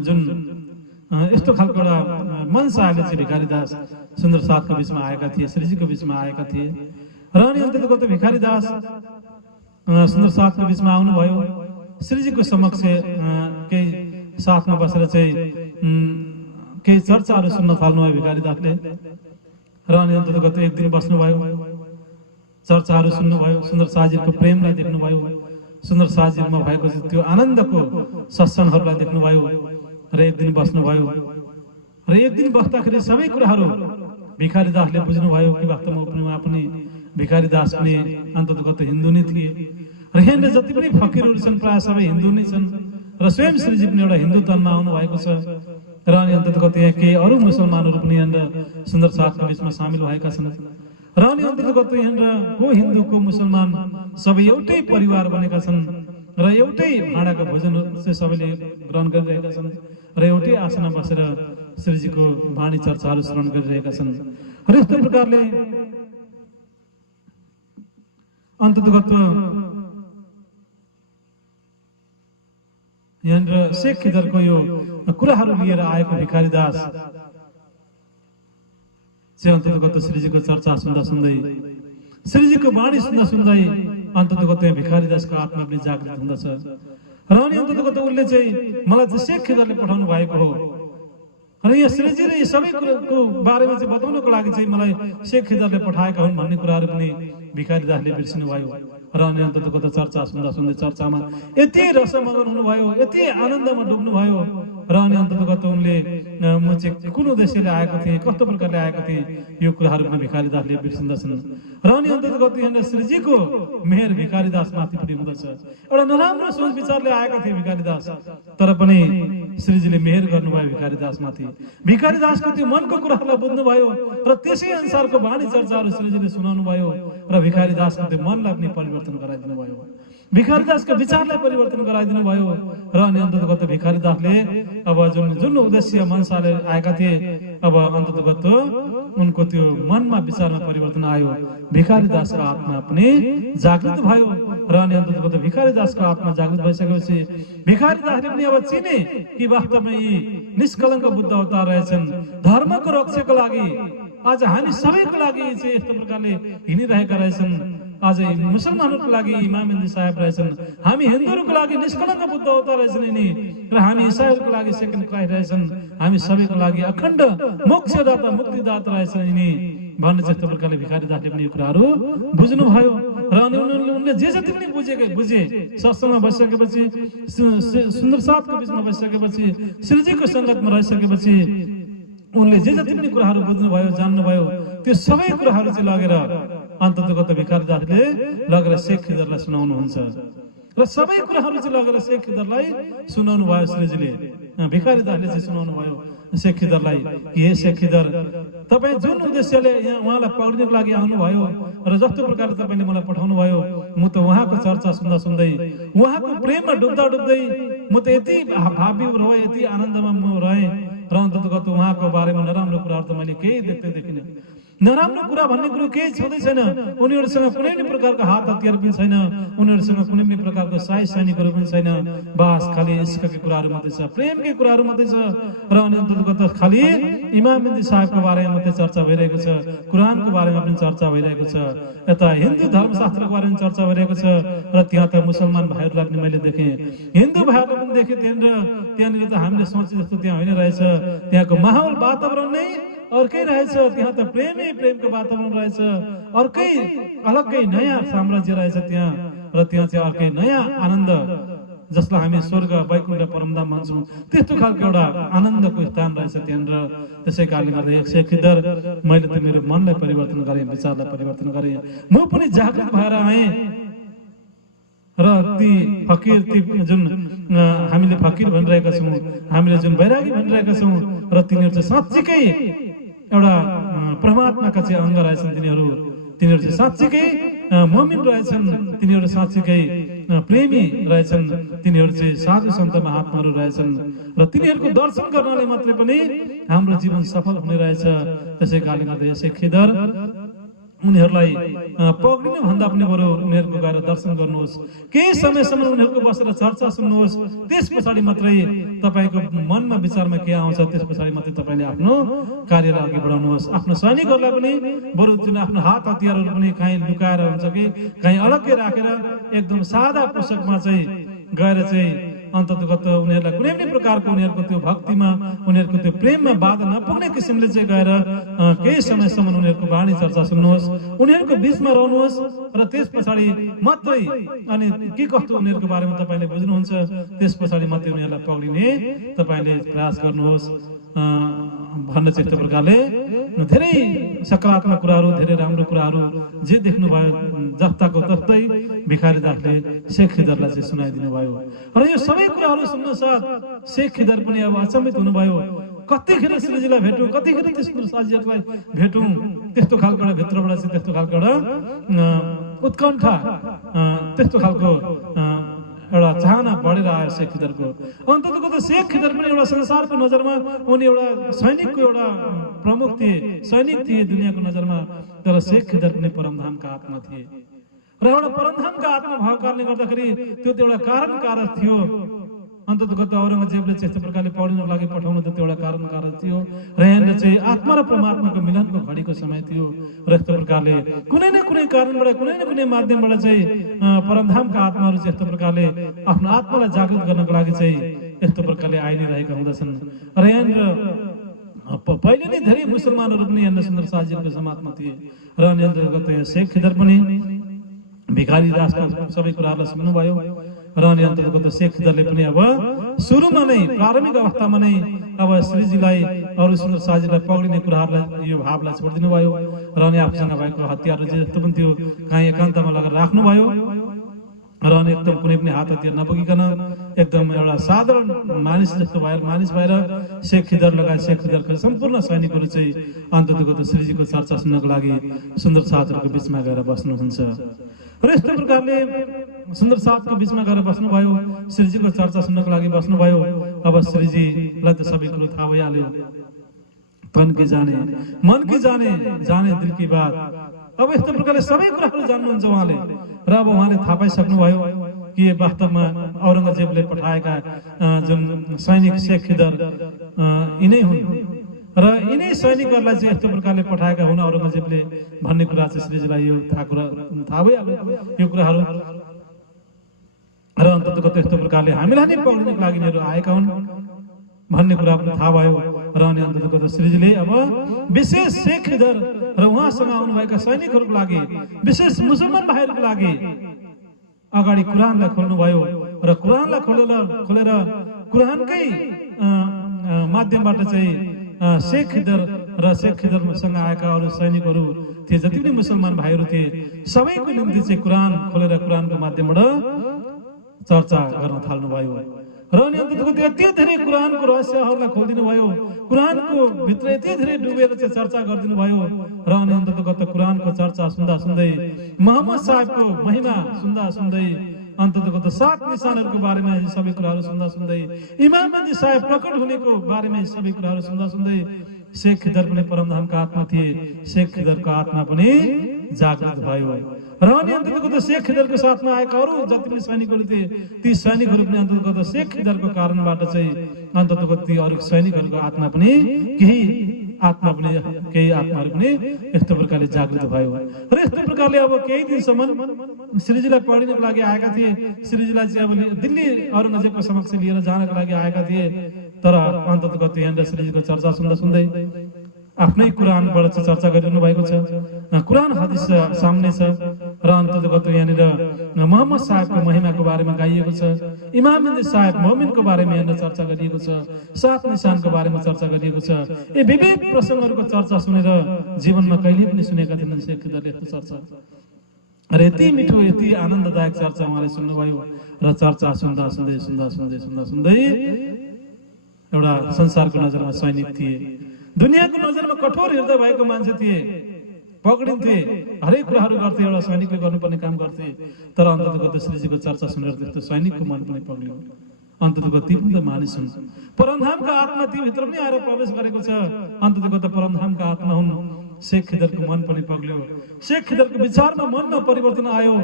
जुन यस्तो खालको एउटा मनसाले चाहिँ भिखारी दास सुन्दर साथको बिचमा आएका थिए श्रीजीको बिचमा आएका थिए र अनि अन्ततगत भिखारी दास सुन्दर साथको बिचमा आउनुभयो श्रीजीको समक्ष केही साथमा बसेर चाहिँ केही चर्चाहरू सुन्न थाल्नुभयो भिखारी दासले र अनि अन्ततगत एक दिन बस्नुभयो चर्चाहरू सुन्नुभयो सुन्दर साथीहरूको प्रेमलाई देख्नुभयो सुन्दर साथीहरूमा भएको त्यो आनन्दको सत्सङहरूलाई देख्नुभयो र एक दिन बस्नुभयो र एक दिन बस्दाखेरि सबै कुराहरू भिखारी दासले बुझ्नुभयो कि वास्तवमा उहाँ पनि भिखारी दास पनि अन्ततगत हिन्दू नै थिए र यहाँनिर जति पनि फकिरहरू छन् प्रायः सबै हिन्दू नै छन् र स्वयं श्रीजी पनि एउटा हिन्दू तनमा आउनु भएको छ र अनि अन्ततगत यहाँ केही अरू मुसलमानहरू पनि यहाँनिर सुन्दर साथको बिचमा सामेल भएका छन् र अनि अन्ततगत यहाँनिर को हिन्दू को मुसलमान सबै एउटै परिवार बनेका छन् र एउटै भाँडाका भोजन चाहिँ सबैले ग्रहण गरिरहेका छन् र एउटै आसनमा बसेर श्रीजीको वाणी चर्चाहरू श्रवण गरिरहेका छन् र यस्तो प्रकारले अन्ततगत यहाँनिर शेख खिदरको यो कुराहरू लिएर आएको भिखारी दास चाहिँ अन्ततगत श्रीजीको चर्चा सुन्दा सुन्दै श्रीजीको वाणी सुन्दा सुन्दै अन्ततगत भिखारी दासको आत्मा पनि जागृत हुँदछ र अनि अन्ततगत उसले चाहिँ मलाई चाहिँ शेख खिदरले पठाउनु भएको हो र यहाँ श्रीजीले यी सबै कुराको बारेमा चाहिँ बताउनको लागि चाहिँ मलाई शेख खिदरले पठाएका हुन् भन्ने कुराहरू पनि भिखारी दासले बिर्सिनु भयो र अनि अन्ततगत चर्चा सुन्दा सुन्दै चर्चामा यति रसमगन हुनुभयो यति आनन्दमा डुब्नुभयो र अनि अन्ततगत उनले म चाहिँ कुन उद्देश्यले आएको थिएँ कस्तो प्रकारले आएको थिएँ यो कुराहरू पनि भिखारी दासले बिर्सिन्दछन् र अनि अन्ततगत यहाँनिर श्रीजीको मेहर भिखारी दास माथि पनि हुँदछ एउटा नराम्रो सोच विचारले आएका थिए भिखारी दास तर पनि श्रीजीले मेहर गर्नुभयो भिखारी दास माथि भिखारी दासको त्यो मनको कुराहरूलाई बुझ्नुभयो र त्यसै अनुसारको वाणी चर्चाहरू श्रीजीले सुनाउनु भयो र भिखारी दासको त्यो मनलाई पनि परिवर्तन गराइदिनु भयो भिखारी दासको विचारलाई परिवर्तन गराइदिनु भयो र अनि अन्ततगत भिखारी दासले अब जुन उद्देश्य मनसाले आएका थिए अब अन्ततगत उनको त्यो मनमा विचारमा परिवर्तन आयो भिखारी दासको आत्मा पनि जागृत भयो र अनि अन्ततगत भिखारी दासको आत्मा जागृत भइसकेपछि भिखारी दासले पनि अब चिने कि वास्तवमा यी निष्कलङ्क बुद्ध अवतार रहेछन् धर्मको रक्षाको लागि आज हामी सबैको लागि चाहिँ यस्तो प्रकारले हिँडिरहेका रहेछन् आज मुसलमानहरूको लागि इमामन्दी साहेब रहेछन् हामी हिन्दूहरूको लागि निष्कलङ्क बुद्ध अवतार रहेछन् यिनी र हामी इसाईहरूको लागि सेकेन्ड क्राइस्ट रहेछन् हामी सबैको लागि अखण्ड मोक्षदाता मुक्तिदाता रहेछन् यिनी भन्ने जस्तो प्रकारले भिखारी दासले पनि यो कुराहरू बुझ्नुभयो र अनि उनले जे जति पनि बुझे सत्सङ्गमा बसिसकेपछि सुन्दर साथको बिचमा बसिसकेपछि श्रीजीको सङ्गतमा रहिसकेपछि उनले जे जति पनि कुराहरू बुझ्नुभयो जान्नुभयो त्यो सबै कुराहरू चाहिँ लगेर अन्ततगत भिखारी दासले लगेर शेख खिदरलाई सुनाउनुहुन्छ र सबै कुराहरू चाहिँ लगेर शेख खिदरलाई सुनाउनु भयो श्रीजीले भिखारी दासले चाहिँ सुनाउनु भयो शेख खिदरलाई कि हे शेख खिदर तपाईँ जुन उद्देश्यले यहाँ उहाँलाई पक्रिनको लागि आउनुभयो र जस्तो प्रकारले तपाईँले मलाई पठाउनु भयो म त उहाँको चर्चा सुन्दा सुन्दै उहाँको प्रेममा डुब्दा डुब्दै म त यति भावी भएँ यति आनन्दमा म रहेँ र अन्ततगत उहाँको बारेमा नराम्रो कुराहरू त मैले केही देख्दै देखिनँ नराम्रो कुरा भन्ने कुरो केही छँदै छैन। उनीहरूसँग कुनै पनि प्रकारको हात हतियार पनि छैन, उनीहरूसँग कुनै पनि प्रकारको सैनिकहरू पनि छैन। बस खालि इश्ककै कुराहरू मात्रै छ, प्रेमकै कुराहरू मात्रै छ। र अनि अन्तर्गत खालि इमाम मेहदी साहबको बारेमा मात्रै चर्चा भइरहेको छ, कुरानको बारेमा पनि चर्चा भइरहेको छ, यता हिन्दू धर्मशास्त्रको बारेमा चर्चा भइरहेको छ। र त्यहाँ त मुसलमान भाइहरूलाई पनि मैले देखेँ, हिन्दू भाइहरूलाई पनि देखेँ। त्यहाँनिर त हामीले सोचे जस्तो त्यहाँ होइन रहेछ। त्यहाँको माहौल वातावरण नै अर्कै रहेछ। त्यहाँ त प्रेमको वातावरण रहेछ, अर्कै अलग्गै नयाँ साम्राज्य रहेछ त्यहाँ। र त्यहाँ चाहिँ अर्कै नयाँ आनन्द, जसलाई हामी स्वर्ग वैकुण्ठ परमधाम भन्छौँ, त्यस्तो खालको एउटा आनन्दको स्थान रहेछ त्यहाँनिर। त्यसै कारणले गर्दा एक शेख खिदर मैले त मेरो मनलाई परिवर्तन गरेँ, विचारलाई परिवर्तन गरेँ। म पनि जागृत भएर आएँ। र ती फकीर, ती जुन हामीले फकीर भनिरहेका छौँ, हामीले जुन बैरागी भनिरहेका छौँ, र तिनीहरू चाहिँ साँच्चीकै एउटा परमात्माका चाहिँ अङ्ग रहेछन्। तिनीहरू चाहिँ साँच्चीकै मुमिन रहेछन्, तिनीहरू साँच्चीकै प्रेमी रहेछन्, तिनीहरू चाहिँ साधु सन्त महात्माहरू रहेछन्। र तिनीहरूको दर्शन गर्नाले मात्रै पनि हाम्रो जीवन सफल हुने रहेछ। त्यसै कारणले गर्दा यसै खिदर उनीहरूलाई पक्रिनु भन्दा पनि बरु उनीहरूको गएर दर्शन गर्नुहोस्, केही समयसम्म उनीहरूको बसेर चर्चा सुन्नुहोस्। त्यस पछाडि मात्रै तपाईँको मनमा विचारमा के आउँछ, त्यस पछाडि मात्रै तपाईँले आफ्नो कार्यलाई अघि बढाउनुहोस्। आफ्नो सैनिकहरूलाई पनि बरु जुन आफ्नो हात हतियारहरू पनि कहीँ लुकाएर हुन्छ कि कहीँ अलग्गै राखेर एकदम सादा पोसाकमा चाहिँ गएर चाहिँ अन्ततगत उनीहरूलाई कुनै पनि प्रकारको उनीहरूको त्यो भक्तिमा, उनीहरूको त्यो प्रेममा बाधा नपुग्ने किसिमले चाहिँ गएर केही समयसम्म उनीहरूको वाणी चर्चा सुन्नुहोस्, उनीहरूको बिचमा रहनुहोस्। र त्यस पछाडि मात्रै अनि के कस्तो उनीहरूको बारेमा तपाईँले बुझ्नुहुन्छ, त्यस पछाडि मात्रै उनीहरूलाई पक्रिने तपाईँले प्रयास गर्नुहोस् भन्न चाहिँ यस्तो प्रकारले धेरै सकारात्मक कुराहरू, धेरै राम्रो कुराहरू जे देख्नुभयो जस्ताको तस्तै भिखारी दासले शेख खिदरलाई चाहिँ सुनाइदिनु भयो। र यो सबै कुराहरू सुन्न साथ शेख खिदर पनि अब अचम्मित हुनुभयो। कतिखेर श्रीजीलाई भेटौँ, कतिखेर त्यस्तो साथीहरूलाई भेटौँ, त्यस्तो खालको एउटा भित्रबाट चाहिँ त्यस्तो खालको एउटा उत्कण्ठा, त्यस्तो खालको एउटा चाहना बढेर आयो शेख खिदरको। अन्ततको त शेख खिदर पनि एउटा संसारको नजरमा उनी एउटा सैनिकको एउटा प्रमुख थिए, सैनिक थिए दुनियाँको नजरमा। तर शेख खिदर पनि परमधामका आत्मा थिए। र एउटा परमधामका आत्मा भएको कारणले गर्दाखेरि त्यो त एउटा कारण कारज थियो। अन्ततको त औरङ्गजेबले त्यस्तो प्रकारले पढ्नको लागि पठाउनु त एउटा कारण कारज थियो। र यहाँनिर चाहिँ आत्मा र परमात्माको मिलनको घडीको समय थियो। र यस्तो प्रकारले कुनै न कुनै कारणबाट, कुनै न कुनै माध्यमबाट चाहिँ परमधामका आत्माहरू चाहिँ यस्तो प्रकारले आफ्नो आत्मालाई जागृत गर्नको लागि चाहिँ यस्तो प्रकारले आइ नै रहेका हुँदछन्। र यहाँनिर पहिले नै धेरै मुसलमानहरू पनि यहाँनिर सुन्दर साजीहरूको समाजमा थिए। र अनि अन्तर्गत शेख खिदर पनि भिखारी दासका सबै कुराहरूलाई सुन्नुभयो। र अनि अन्तर्गत शेख खिदरले पनि अब सुरुमा नै प्रारम्भिक अवस्थामा नै अब श्रीजीलाई, अरू सुन्दर साजीलाई पक्रिने कुराहरूलाई, यो भावलाई छोडिदिनु भयो। र अनि आफूसँग भएको हतियारहरू जे जस्तो पनि थियो कहीँ एकान्तमा लगेर राख्नुभयो। र अनि एकदम कुनै पनि हात हतियार नपुगिकन एकदम एउटा साधारण मानिस जस्तो मानिस भएर शेख खिदर लगायत शेख खिदरका सम्पूर्ण सैनिकहरू चाहिँ अन्ततगत श्रीजीको चर्चा सुन्नको लागि सुन्दर साथहरूको बिचमा गएर बस्नुहुन्छ। र यस्तो प्रकारले सुन्दर साथको बिचमा गएर बस्नुभयो, श्रीजीको चर्चा सुन्नको लागि बस्नुभयो। अब श्रीजीलाई त सबै कुरो थाहा भइहाल्यो, तन की जाने मन की जाने जाने दिल की बात। अब यस्तो प्रकारले सबै कुराहरू जान्नुहुन्छ उहाँले। र अब उहाँले थाहा पाइसक्नुभयो कि वास्तवमा औरङ्गजेबले पठाएका जुन सैनिक शेख खिदर यिनै हुन्। र यिनै सैनिकहरूलाई चाहिँ यस्तो प्रकारले पठाएका हुन् औरङ्गजेबले भन्ने कुरा चाहिँ श्रीजीलाई यो थाहा भइहाल्यो यो कुराहरू। र अन्ततको त्यस्तो प्रकारले हामीलाई नै पक्रिनको लागि यिनीहरू आएका हुन् भन्ने कुरा पनि थाहा भयो। र अनि अन्ततको श्रीजीले अब विशेष शेख खिदर र उहाँसँग आउनुभएका सैनिकहरूको लागि, विशेष मुसलमान भाइहरूको लागि अगाडि कुरानलाई खोल्नुभयो। र कुरानलाई खोलेर कुरानकै माध्यमबाट चाहिँ शेख खिदर र शेख खिदरसँग आएका अरू सैनिकहरू थिए, जति पनि मुसलमान भाइहरू थिए, सबैको निम्ति चाहिँ कुरान खोलेर कुरानको माध्यमबाट चर्चा गर्न थाल्नुभयो। र अनि अन्ततको यति धेरै कुरानको रहस्यहरूलाई खोलिदिनु भयो, कुरानको भित्र यति धेरै डुबेर चाहिँ चर्चा गरिदिनु भयो। र अनि अन्ततको कुरानको चर्चा सुन्दा सुन्दै, मोहम्मद साहेबको महिमा सुन्दा सुन्दै, अन्ततको 7 निशानहरूको बारेमा सबै कुराहरू सुन्दा सुन्दै, इमाम मेहदी साहेब प्रकट हुनेको बारेमा सबै कुराहरू सुन्दा सुन्दै शेख खिदर पनि परमधामका आत्मा थिए। शेख खिदरको आत्मा पनि जागृत भयो र अनि अन्ततको शेख खिदरको साथमा आएका अरू जति पनि सैनिकहरू थिए ती सैनिकहरू पनि अन्ततको शेख खिदरको कारणबाट चाहिँ अन्ततको ती अरू सैनिकहरूको आत्मा पनि केही आत्माहरू पनि यस्तो प्रकारले जागृत भयो र यस्तो प्रकारले अब केही दिनसम्म श्रीजीलाई पढिनको लागि आएका थिए। श्रीजीलाई चाहिँ अब दिल्ली औरङ्गजेबको समक्ष लिएर जानको लागि आएका थिए। तर अन्ततको यहाँनिर श्रीजीको चर्चा सुन्दै आफ्नै कुरानबाट चर्चा गरिरहनु भएको छ। कुरान हदिस सामने छ र अन्ततको यहाँनिर मोहम्मद साहेबको महिमाको बारेमा गाइएको छ। इमाम साहेब मोमिनको बारेमा यहाँ चर्चा गरिएको छ। 7 निशानको बारेमा चर्चा गरिएको छ। यी विविध प्रसङ्गहरूको चर्चा सुनेर जीवनमा कहिले पनि सुनेका थिएनन् शेख खिदरले यस्तो चर्चा। र यति मिठो यति आनन्ददायक चर्चा उहाँले सुन्नुभयो र चर्चा सुन्दै एउटा संसारको नजरमा सैनिक थिए, दुनियाँको नजरमा कठोर हृदय भएको मान्छे थिए, पक्रिन्थे, हरेक कुराहरू गर्थे, एउटा सैनिकले गर्नुपर्ने काम गर्थे। तर अन्ततको श्रीजीको चर्चा सुनेर त्यस्तो सैनिकको मन पनि पग्लियो। अन्ततको ती पनि त मानिस हुन्, परमधामका आत्मा ती भित्र पनि आएर प्रवेश गरेको छ। अन्ततको त परमधामका आत्मा हुन्। शेख खिदरको मन पनि पग्लियो। शेख खिदरको विचारमा मनमा परिवर्तन आयो।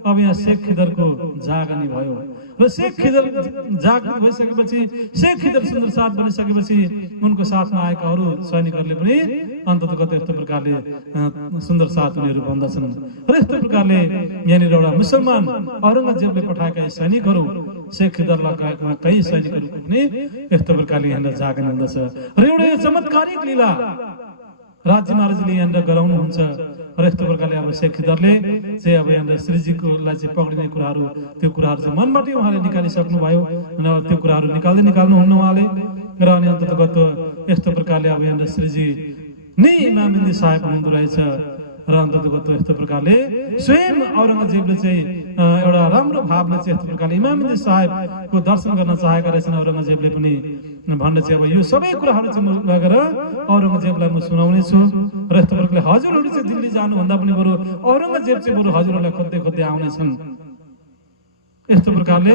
अब यहाँ शेख खिदरको जागनी भयो र शेख खिदर जागृत भइसकेपछि, शेख खिदर सुन्दर साथ बनिसकेपछि उनको साथमा आएका अरू सैनिकहरूले पनि अन्ततको यस्तो प्रकारले सुन्दर साथ उनीहरू भन्दछन् र यस्तो प्रकारले यहाँनिर एउटा मुसलमान औरङ्गजेबले पठाएका सैनिकहरू शेख खिदर लगायतमा कई सैनिकहरूको पनि यस्तो प्रकारले यहाँनिर जागनी हुँदछ र एउटा यो चमत्कारिक लीला राज्य महाराजले यहाँनिर गराउनुहुन्छ र यस्तो प्रकारले अब शेख खिदरले चाहिँ अब यहाँनिर श्रीजीकोलाई चाहिँ पक्रिने कुराहरू, त्यो कुराहरू चाहिँ मनबाटै उहाँले निकालिसक्नुभयो। त्यो कुराहरू निकाल्नुहुन्न उहाँले र अनि अन्ततको यस्तो प्रकारले अब यहाँनिर श्रीजी नै इमाम साहेब हुनुहुँदो रहेछ र अन्ततको यस्तो प्रकारले स्वयं औरङ्गजेबले चाहिँ एउटा राम्रो भावले चाहिँ यस्तो प्रकारले इमाम साहेबको दर्शन गर्न चाहेका रहेछन्। औरङ्गजेबले पनि भन्ने चाहिँ अब यो सबै कुराहरू चाहिँ म लगेर औरङ्गजेबलाई म सुनाउने छु र यस्तो प्रकारले हजुरहरू चाहिँ दिल्ली जानुभन्दा पनि बरु औरङ्गजेब चाहिँ बरु हजुरहरूलाई खोज्दै आउनेछन्। यस्तो प्रकारले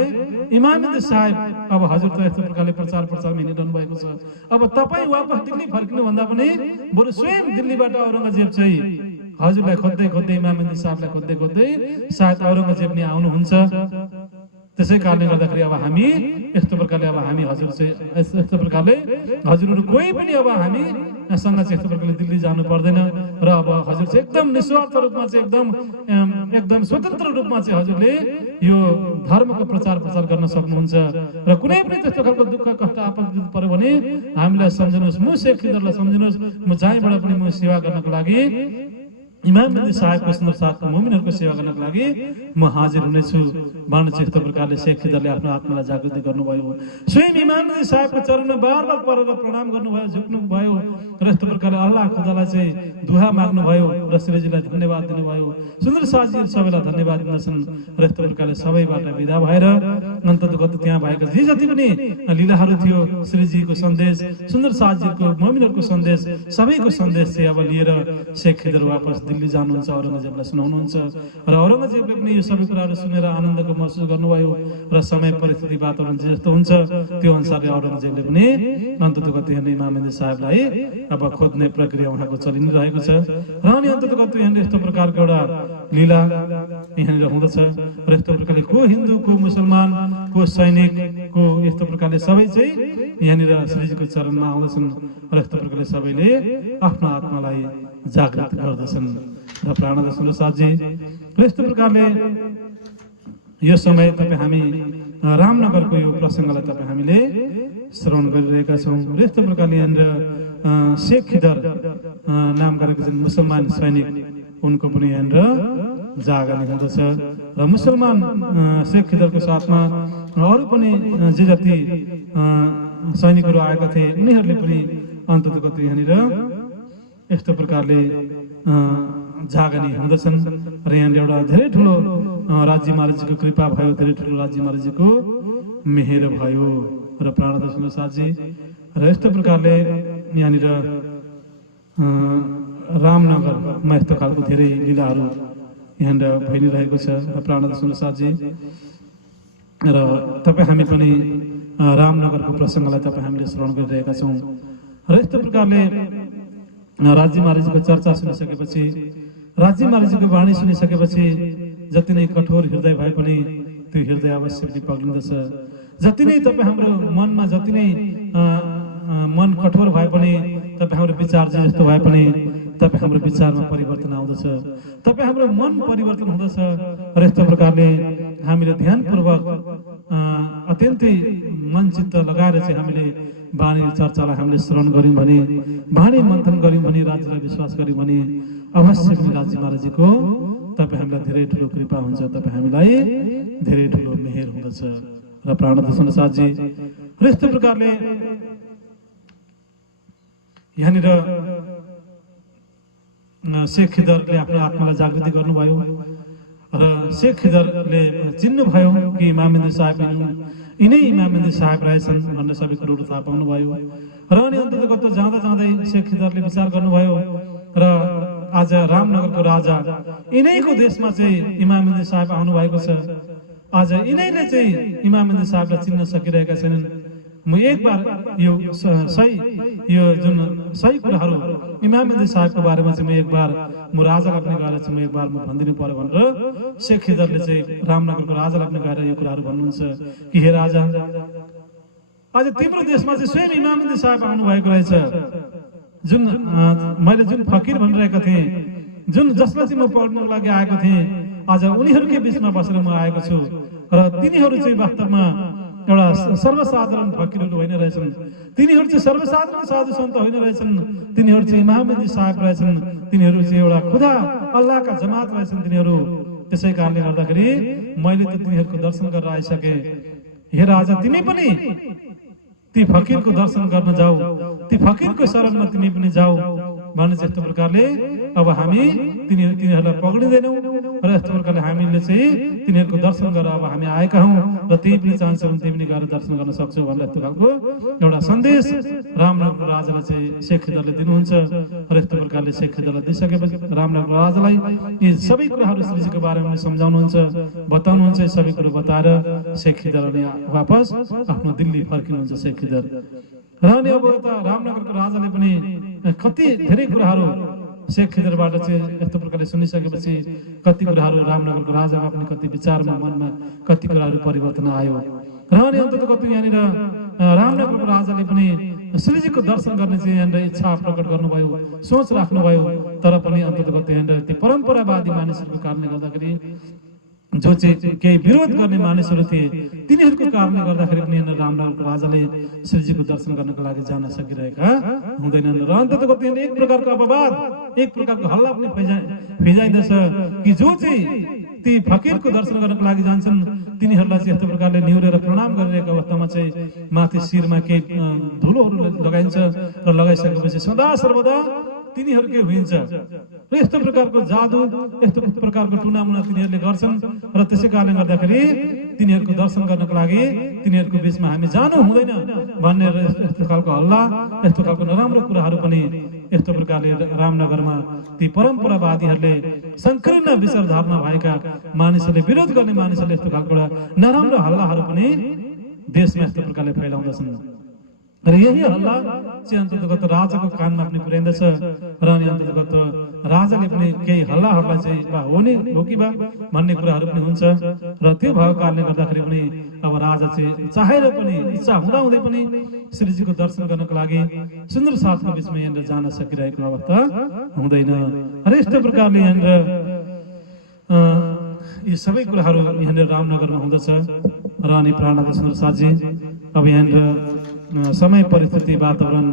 इमाम साहेब अब हजुर त यस्तो प्रकारले प्रचारमा हिँडिरहनु भएको छ। अब तपाईँ वापस दिल्ली फर्किनु भन्दा पनि बरु स्वयं दिल्लीबाट औरङ्गजेब चाहिँ हजुरलाई खोज्दै इमाम साहेबलाई खोज्दै सायद औरङ्गजेब नै आउनुहुन्छ। त्यसै कारणले गर्दाखेरि अब हामी यस्तो प्रकारले अब हामी हजुर चाहिँ यस्तो प्रकारले हजुरहरू कोही पनि अब हामीसँग चाहिँ यस्तो प्रकारले दिल्ली जानु पर्दैन र अब हजुर चाहिँ एकदम निस्वार्थ रूपमा चाहिँ एकदम स्वतन्त्र रूपमा चाहिँ हजुरले यो धर्मको प्रचार गर्न सक्नुहुन्छ र कुनै पनि त्यस्तो खालको दुःख कष्ट आपत्ति पर्यो भने हामीलाई सम्झिनुहोस्, म शेख खिदरलाई सम्झिनुहोस्, म जहीँबाट पनि म सेवा गर्नको लागि इमाम साहेबको सुन्दर साथको मोमिनहरूको सेवा गर्नको लागि म हाजिर हुनेछु भन्न चाहिँ यस्तो प्रकारले शेख खिदरले आफ्नो आत्मालाई जागृति गर्नुभयो। स्वयं इमाम साहेबको चरणमा बार परेर प्रणाम गर्नुभयो, झुक्नुभयो र यस्तो प्रकारले अल्लाह खुदालाई चाहिँ दुहा माग्नुभयो र श्रीजीलाई धन्यवाद दिनुभयो। सुन्दर साथजी सबैलाई धन्यवाद दिँदछन् र यस्तो प्रकारले सबैबाट विदा भएर अन्ततगत त्यहाँ भएका जे जति पनि लीलाहरू थियो, श्रीजीको सन्देश, सुन्दर साथजीको मोमिनहरूको सन्देश, सबैको सन्देश चाहिँ अब लिएर शेख खिदर वापस दिल्ली जानुहुन्छ, औरङ्गजेबलाई सुनाउनुहुन्छ र औरङ्गजेबले पनि यो सबै कुराहरू सुनेर आनन्दको महसुस गर्नुभयो र समय परिस्थिति वातावरण जस्तो हुन्छ त्यो अनुसारले औरङ्गजेबले पनि अन्ततको त्यहाँ इमाम साहेबलाई अब खोज्ने प्रक्रिया उहाँको चलि नै रहेको छ र अनि अन्ततको यहाँनिर यस्तो प्रकारको एउटा लीला यहाँनिर हुँदछ र यस्तो प्रकारले को हिन्दू, को मुसलमान, को सैनिक, को यस्तो प्रकारले सबै चाहिँ यहाँनिर श्रीजीको चरणमा आउँदछन् र यस्तो प्रकारले सबैले आफ्नो आत्मालाई जागृत गर्दछन् र प्राणद सुन्दर साथजी र यस्तो प्रकारले यो समय तपाईँ हामी रामनगरको यो प्रसङ्गलाई तपाईँ हामीले श्रवण गरिरहेका छौँ र यस्तो प्रकारले यहाँनिर शेख खिदर नाम गरेको जुन मुसलमान सैनिक उनको पनि यहाँनिर जागनी हुँदछ र मुसलमान शेख खिदरको साथमा अरू पनि जे जति सैनिकहरू आएका थिए उनीहरूले पनि अन्ततको यहाँनिर यस्तो प्रकारले जागनी हुँदछन् र यहाँनिर एउटा धेरै ठुलो राज्य महाराजीको कृपा भयो, धेरै ठुलो राज्य महाराजीको मेहेर भयो र प्राणद सुन्दर साथजी र यस्तो प्रकारले यहाँनिर रामनगरमा यस्तो खालको धेरै लीलाहरू यहाँनिर भइ नै रहेको छ र प्राणद सुन्दर साथजी र तपाईँ हामी पनि रामनगरको प्रसङ्गलाई तपाईँ हामीले श्रवण गरिरहेका छौँ र यस्तो प्रकारले राज्य महाराजको चर्चा सुनिसकेपछि, राज्य महाराजको वाणी सुनिसकेपछि जति नै कठोर हृदय भए पनि त्यो हृदय अवश्य पनि पग्लिँदछ। जति नै तपाईँ हाम्रो मनमा जति नै मन कठोर भए पनि, तपाईँ हाम्रो विचार जस्तो भए पनि तपाईँ हाम्रो विचारमा परिवर्तन आउँदछ, तपाईँ हाम्रो मन परिवर्तन हुँदछ। र यस्तो प्रकारले हामीले ध्यानपूर्वक अत्यन्तै मन चित्त लगाएर चाहिँ हामीले वाणी चर्चालाई हामीले श्रवण गऱ्यौँ भने, वाणी मन्थन गऱ्यौँ भने, राज्यलाई विश्वास गऱ्यौँ भने अवश्य पनि राज्य महाराजको तपाईँ हामीलाई धेरै ठुलो कृपा हुन्छ, तपाईँ हामीलाई धेरै ठुलो मेहेर हुँदछ। र प्राणदर्शन साथजी र यस्तो प्रकारले यहाँनिर शेख खिदरले आफ्नो आत्मालाई जागृति गर्नुभयो र शेख खिदरले चिन्नुभयो कि इमामेन्द्र साहेब यिनै इमामेन्द्र साहेब रहेछन् भन्ने सबै कुरोहरू थाहा पाउनुभयो। र अनि अन्ततगत जाँदा जाँदै शेख खिदरले विचार गर्नुभयो र आज रामनगरको राजा यिनैको देशमा चाहिँ इमामेन्द्र साहेब आउनुभएको छ। आज यिनैले चाहिँ इमामेन्द्र साहेबलाई चिन्न सकिरहेका छैनन्। म एक बार यो जुन सही कुराहरू इमामेन्द्र साहेबको बारेमा चाहिँ म एक बार म राजालाई पनि गएर चाहिँ म एक बार म भनिदिनु पर्यो भनेर शेख खिदरले चाहिँ रामनगरको राजालाई पनि गएर यो कुराहरू भन्नुहुन्छ कि हे राजा, आज तिम्रो देशमा चाहिँ स्वयं इमामेन्द्र साहेब आउनुभएको रहेछ। जुन मैले जुन फकिर भनिरहेको थिएँ, जसलाई चाहिँ म पढ्नको लागि आएको थिएँ, आज उनीहरूकै बिचमा बसेर म आएको छु। र तिनीहरू चाहिँ वास्तवमा एउटा सर्वसाधारण फकिरहरू होइन रहेछन्, तिनीहरू चाहिँ सर्वसाधारण साधु सन्त होइन रहेछन्, तिनीहरू चाहिँ इमामेन्द्र साहेब रहेछन्, तिनीहरू चाहिँ एउटा खुदा अल्लाहका जमात रहेछन् तिनीहरू। त्यसै कारणले गर्दाखेरि मैले त तिनीहरूको दर्शन गरेर आइसकेँ। हे राजा, तिमी पनि ती फकिरको दर्शन गर्न जाऊ, ती फकिरको शरणमा तिमी पनि जाऊ भन्ने यस्तो प्रकारले अब हामी तिनीहरूलाई पक्रिँदैनौँ र यस्तो प्रकारले हामीले चाहिँ तिनीहरूको दर्शन गरेर अब हामी आएका हौँ र त्यही पनि चाहन्छौँ त्यही पनि गएर दर्शन गर्न सक्छौँ भनेर यस्तो खालको एउटा सन्देश रामनगरको राजालाई चाहिँ शेख खिदरले दिनुहुन्छ। र यस्तो प्रकारले शेख खिदरलाई दिइसकेपछि रामनगरको राजालाई यी सबै कुराहरू श्रीजीको बारेमा सम्झाउनुहुन्छ, बताउनुहुन्छ। सबै कुरो बताएर शेख खिदरले वापस आफ्नो दिल्ली फर्किनुहुन्छ शेख खिदर। र अनि अब यता रामनगरको राजाले पनि कति धेरै कुराहरू शेख खिदरबाट चाहिँ यस्तो प्रकारले सुनिसकेपछि कति कुराहरू रामनगरको राजामा पनि कति विचारमा मनमा कति कुराहरू परिवर्तन आयो। र अनि अन्ततगत यहाँनिर रामनगरको राजाले पनि श्रीजीको दर्शन गर्ने चाहिँ यहाँनिर इच्छा प्रकट गर्नुभयो, सोच राख्नुभयो। तर पनि अन्ततगत यहाँनिर त्यो परम्परावादी मानिसहरूको कारणले गर्दाखेरि जो चाहिँ केही विरोध गर्ने मानिसहरू थिए तिनीहरूको कारणले गर्दाखेरि पनि रामनगरको राजाले श्रीजीको दर्शन गर्नको लागि जान सकिरहेका हुँदैनन्। र अन्ततगत एक प्रकारको अपवाद, एक प्रकारको हल्ला पनि फिजाइँदछ कि जो चाहिँ ती फकिरको दर्शन गर्नको लागि जान्छन् तिनीहरूलाई चाहिँ यस्तो प्रकारले निहुरेर प्रणाम गरिरहेको अवस्थामा चाहिँ माथि शिरमा केही धुलोहरू लगाइन्छ र लगाइसकेपछि सदा सर्वदा तिनीहरूकै हुन्छ। र यस्तो प्रकारको जादु, यस्तो प्रकारको टुनामुना तिनीहरूले गर्छन् र त्यसै कारणले गर्दाखेरि तिनीहरूको दर्शन गर्नको लागि तिनीहरूको बिचमा हामी जानु हुँदैन भन्ने यस्तो खालको हल्ला, यस्तो खालको नराम्रो कुराहरू पनि यस्तो प्रकारले रामनगरमा ती परम्परावादीहरूले संकीर्ण विचारधारणा भएका मानिसहरूले, विरोध गर्ने मानिसहरूले यस्तो खालको नराम्रो हल्लाहरू पनि देशमा यस्तो प्रकारले फैलाउँदछन्। र यही हल्ला चाहिँ अन्ततगत राजाको कानमा पनि पुर्याइँदछ। र अनि अन्ततगत राजाले पनि केही हल्लाहरूलाई चाहिँ हो कि बा भन्ने कुराहरू पनि हुन्छ। र त्यो भएको कारणले गर्दाखेरि पनि अब राजा चाहिँ चाहेर पनि इच्छा हुँदाहुँदै पनि श्रीजीको दर्शन गर्नको लागि सुन्दर साथको बिचमा यहाँनिर जान सकिरहेको अवस्था हुँदैन। र यस्तो प्रकारले यहाँनिर यी सबै कुराहरू यहाँनिर रामनगरमा हुँदछ। र अनि प्राणदर्शन साथी अब यहाँनिर समय परिस्थिति वातावरण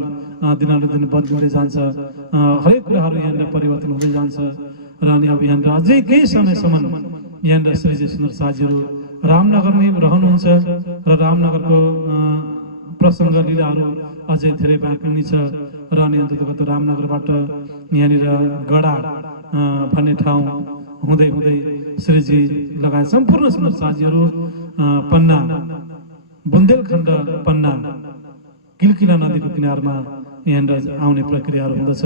दिनानुदिन बदलिँदै जान्छ, हरेक कुराहरू यहाँनिर परिवर्तन हुँदै जान्छ। र अनि अब यहाँनिर अझै केही समयसम्म यहाँनिर श्रीजी सुन्दर साथीहरू रामनगरमै रहनुहुन्छ र रामनगरको प्रसङ्ग लीलाहरू अझै धेरै बाँकी नै छ। र अनि अन्ततगत रामनगरबाट यहाँनिर गडा भन्ने ठाउँ हुँदै हुँदै श्रीजी लगायत सम्पूर्ण सुन्दर साथीहरू पन्ना, बुन्देलखण्ड पन्ना, किलकिला नदीको किनारमा यहाँनिर आउने प्रक्रियाहरू हुँदछ।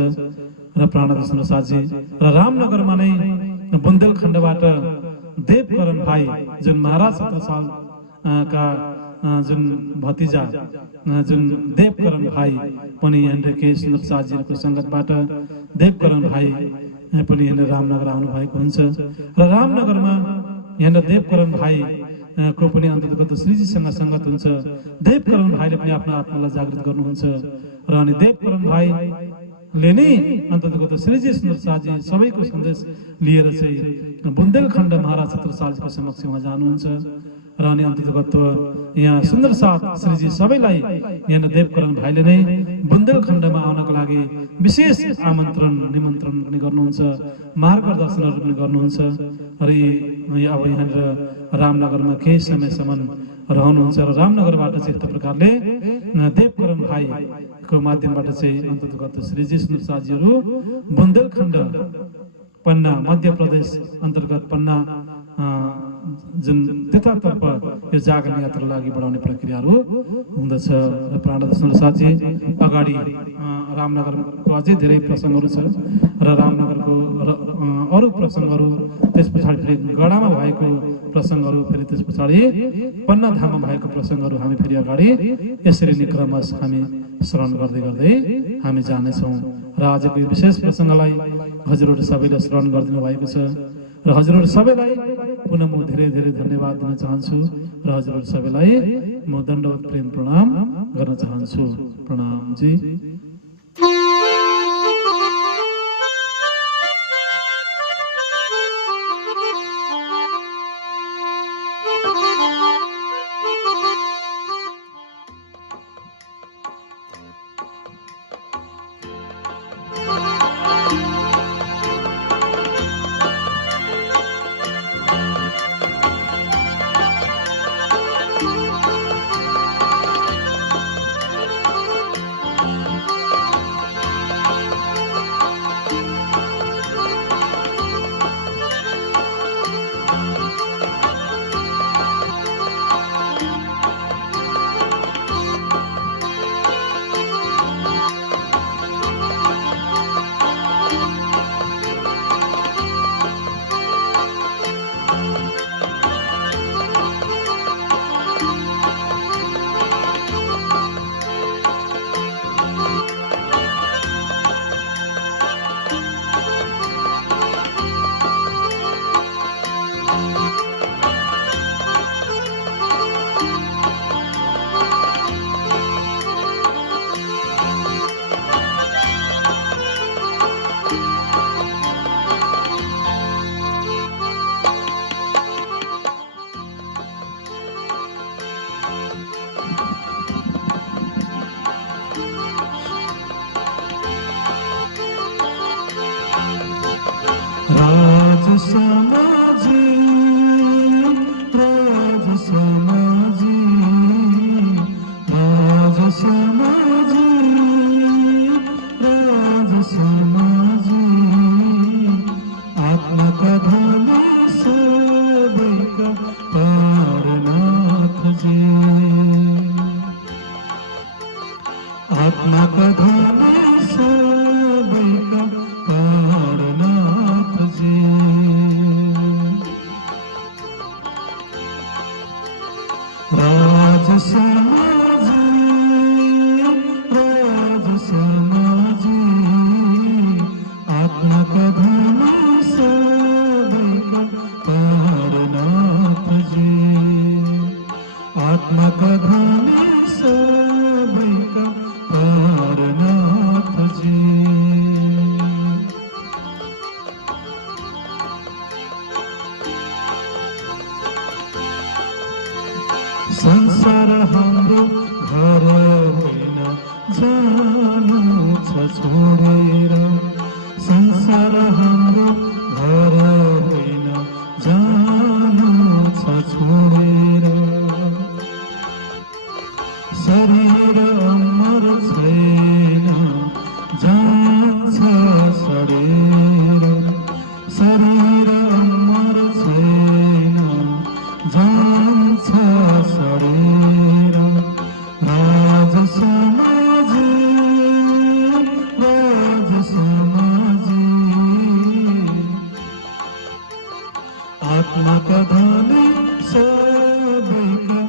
र प्राणदर्शन साथी र रामनगरमा नै बुन्देलखण्डबाट देवकरण भाइ जुन महाराज 17 सालका जुन भतिजा जुन देवकरण भाइ पनि यहाँनिर केही सुन्दर साथीहरूको सङ्गतबाट देवकरण भाइ पनि यहाँनिर रामनगर आउनु भएको हुन्छ र रामनगरमा यहाँनिर देवकरण भाइ को पनि अन्तर्गत श्रीजीसँग सङ्गत हुन्छ। देवकरण भाइले पनि आफ्नो आत्मालाई जागृत गर्नुहुन्छ र अनि देवकरण भाइले नै अन्तर्गत श्रीजी सुन्दर साजी सबैको सन्देश लिएर चाहिँ बुन्देलखण्ड महाराज छत्रसालजीको समक्ष उहाँ जानुहुन्छ र अनि अन्तर्गत यहाँ सुन्दर साथ श्रीजी सबैलाई यहाँ देवकरण भाइले नै बुन्देलखण्डमा आउनको लागि विशेष आमन्त्रण निमन्त्रण पनि गर्नुहुन्छ, मार्गदर्शनहरू पनि गर्नुहुन्छ र अब यहाँनिर रामनगरमा केही समयसम्म रहनुहुन्छ र रामनगरबाट चाहिँ यस्तो प्रकारले देवकरण भाइको माध्यमबाट चाहिँ अन्तर्गत श्रीजी सुन्दर साजीहरू बुन्देलखण्ड पन्ना मध्य प्रदेश अन्तर्गत पन्ना जुन त्यतातर्फ यो जागरण यात्रालाई अघि बढाउने प्रक्रियाहरू हुँदछ र प्राणदर्शन साथी अगाडि रामनगरको अझै धेरै प्रसङ्गहरू छ र रामनगरको अरू प्रसङ्गहरू त्यस पछाडि फेरि गडामा भएको प्रसङ्गहरू फेरि त्यस पछाडि पन्नाधाममा भएको प्रसङ्गहरू हामी फेरि अगाडि यसरी नै क्रमश हामी श्रवण गर्दै गर्दै हामी जानेछौँ र आजको यो विशेष प्रसङ्गलाई हजुरहरू सबैले श्रवण गरिदिनु भएको छ र हजुरहरू सबैलाई पुनः म धेरै धेरै धन्यवाद दिन चाहन्छु र हजुरहरू सबैलाई म दण्डवत प्रेम प्रणाम गर्न चाहन्छु। प्रणाम जी। संसार हाम्रो घर होइन जानु छ छोडेर, संसार हाम्रो घर होइन जानु छ छोडेर, शरीर अमर छैन जान्छ सडेर, शरीर अमर छैन जान्छ सडेर, राज समाजी आत्माका धनी सबैका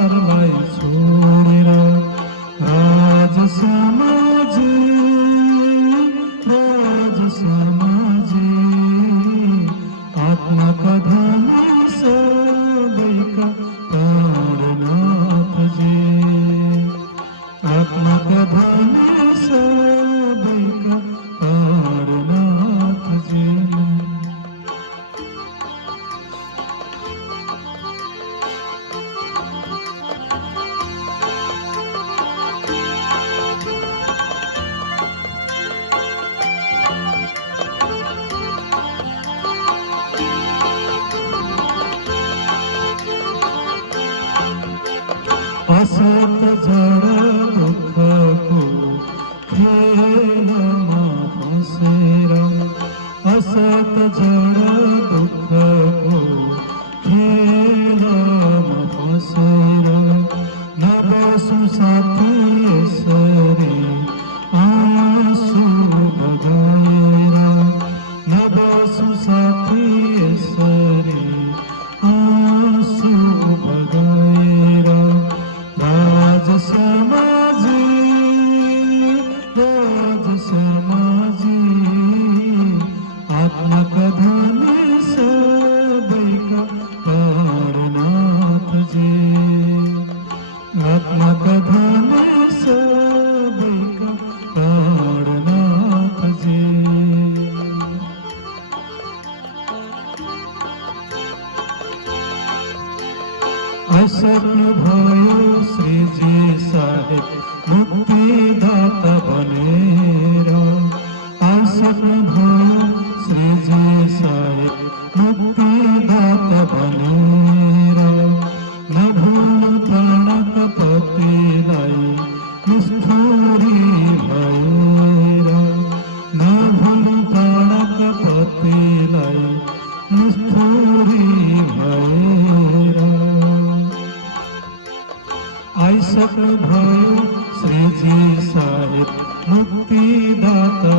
संसारलाई छोडेर राजश्यामाजी राजश्यामाजी आत्माका धनी सबैका प्राणनाथजी आत्माका धनी सबैका प्राणनाथजी असत जड दुःखको खेलमा फसेर असत जड दुःखको खेलमा फसेर नबसु साथी यसरी आँसु बगाएर नबसु साथी यसरी आँसु बगाएर राजश्यामाजी राजश्यामाजी आत्माका धनी सबैका प्राणनाथजी आत्माका धनी सबैका प्राणनाथजी आइसक्नु भयो श्रीजी साहेब मुक्तिदाता बनेर आइसक्नु भयो श्रीजी साहेब मुक्तिदाता बनेर नभुल्नु प्राणका पतिलाई निष्ठुरी भएर नभुल्नु प्राणका पतिलाई निष्ठुरी भएर आइसक्नु भयो श्रीजी साहेब मुक्तिदाता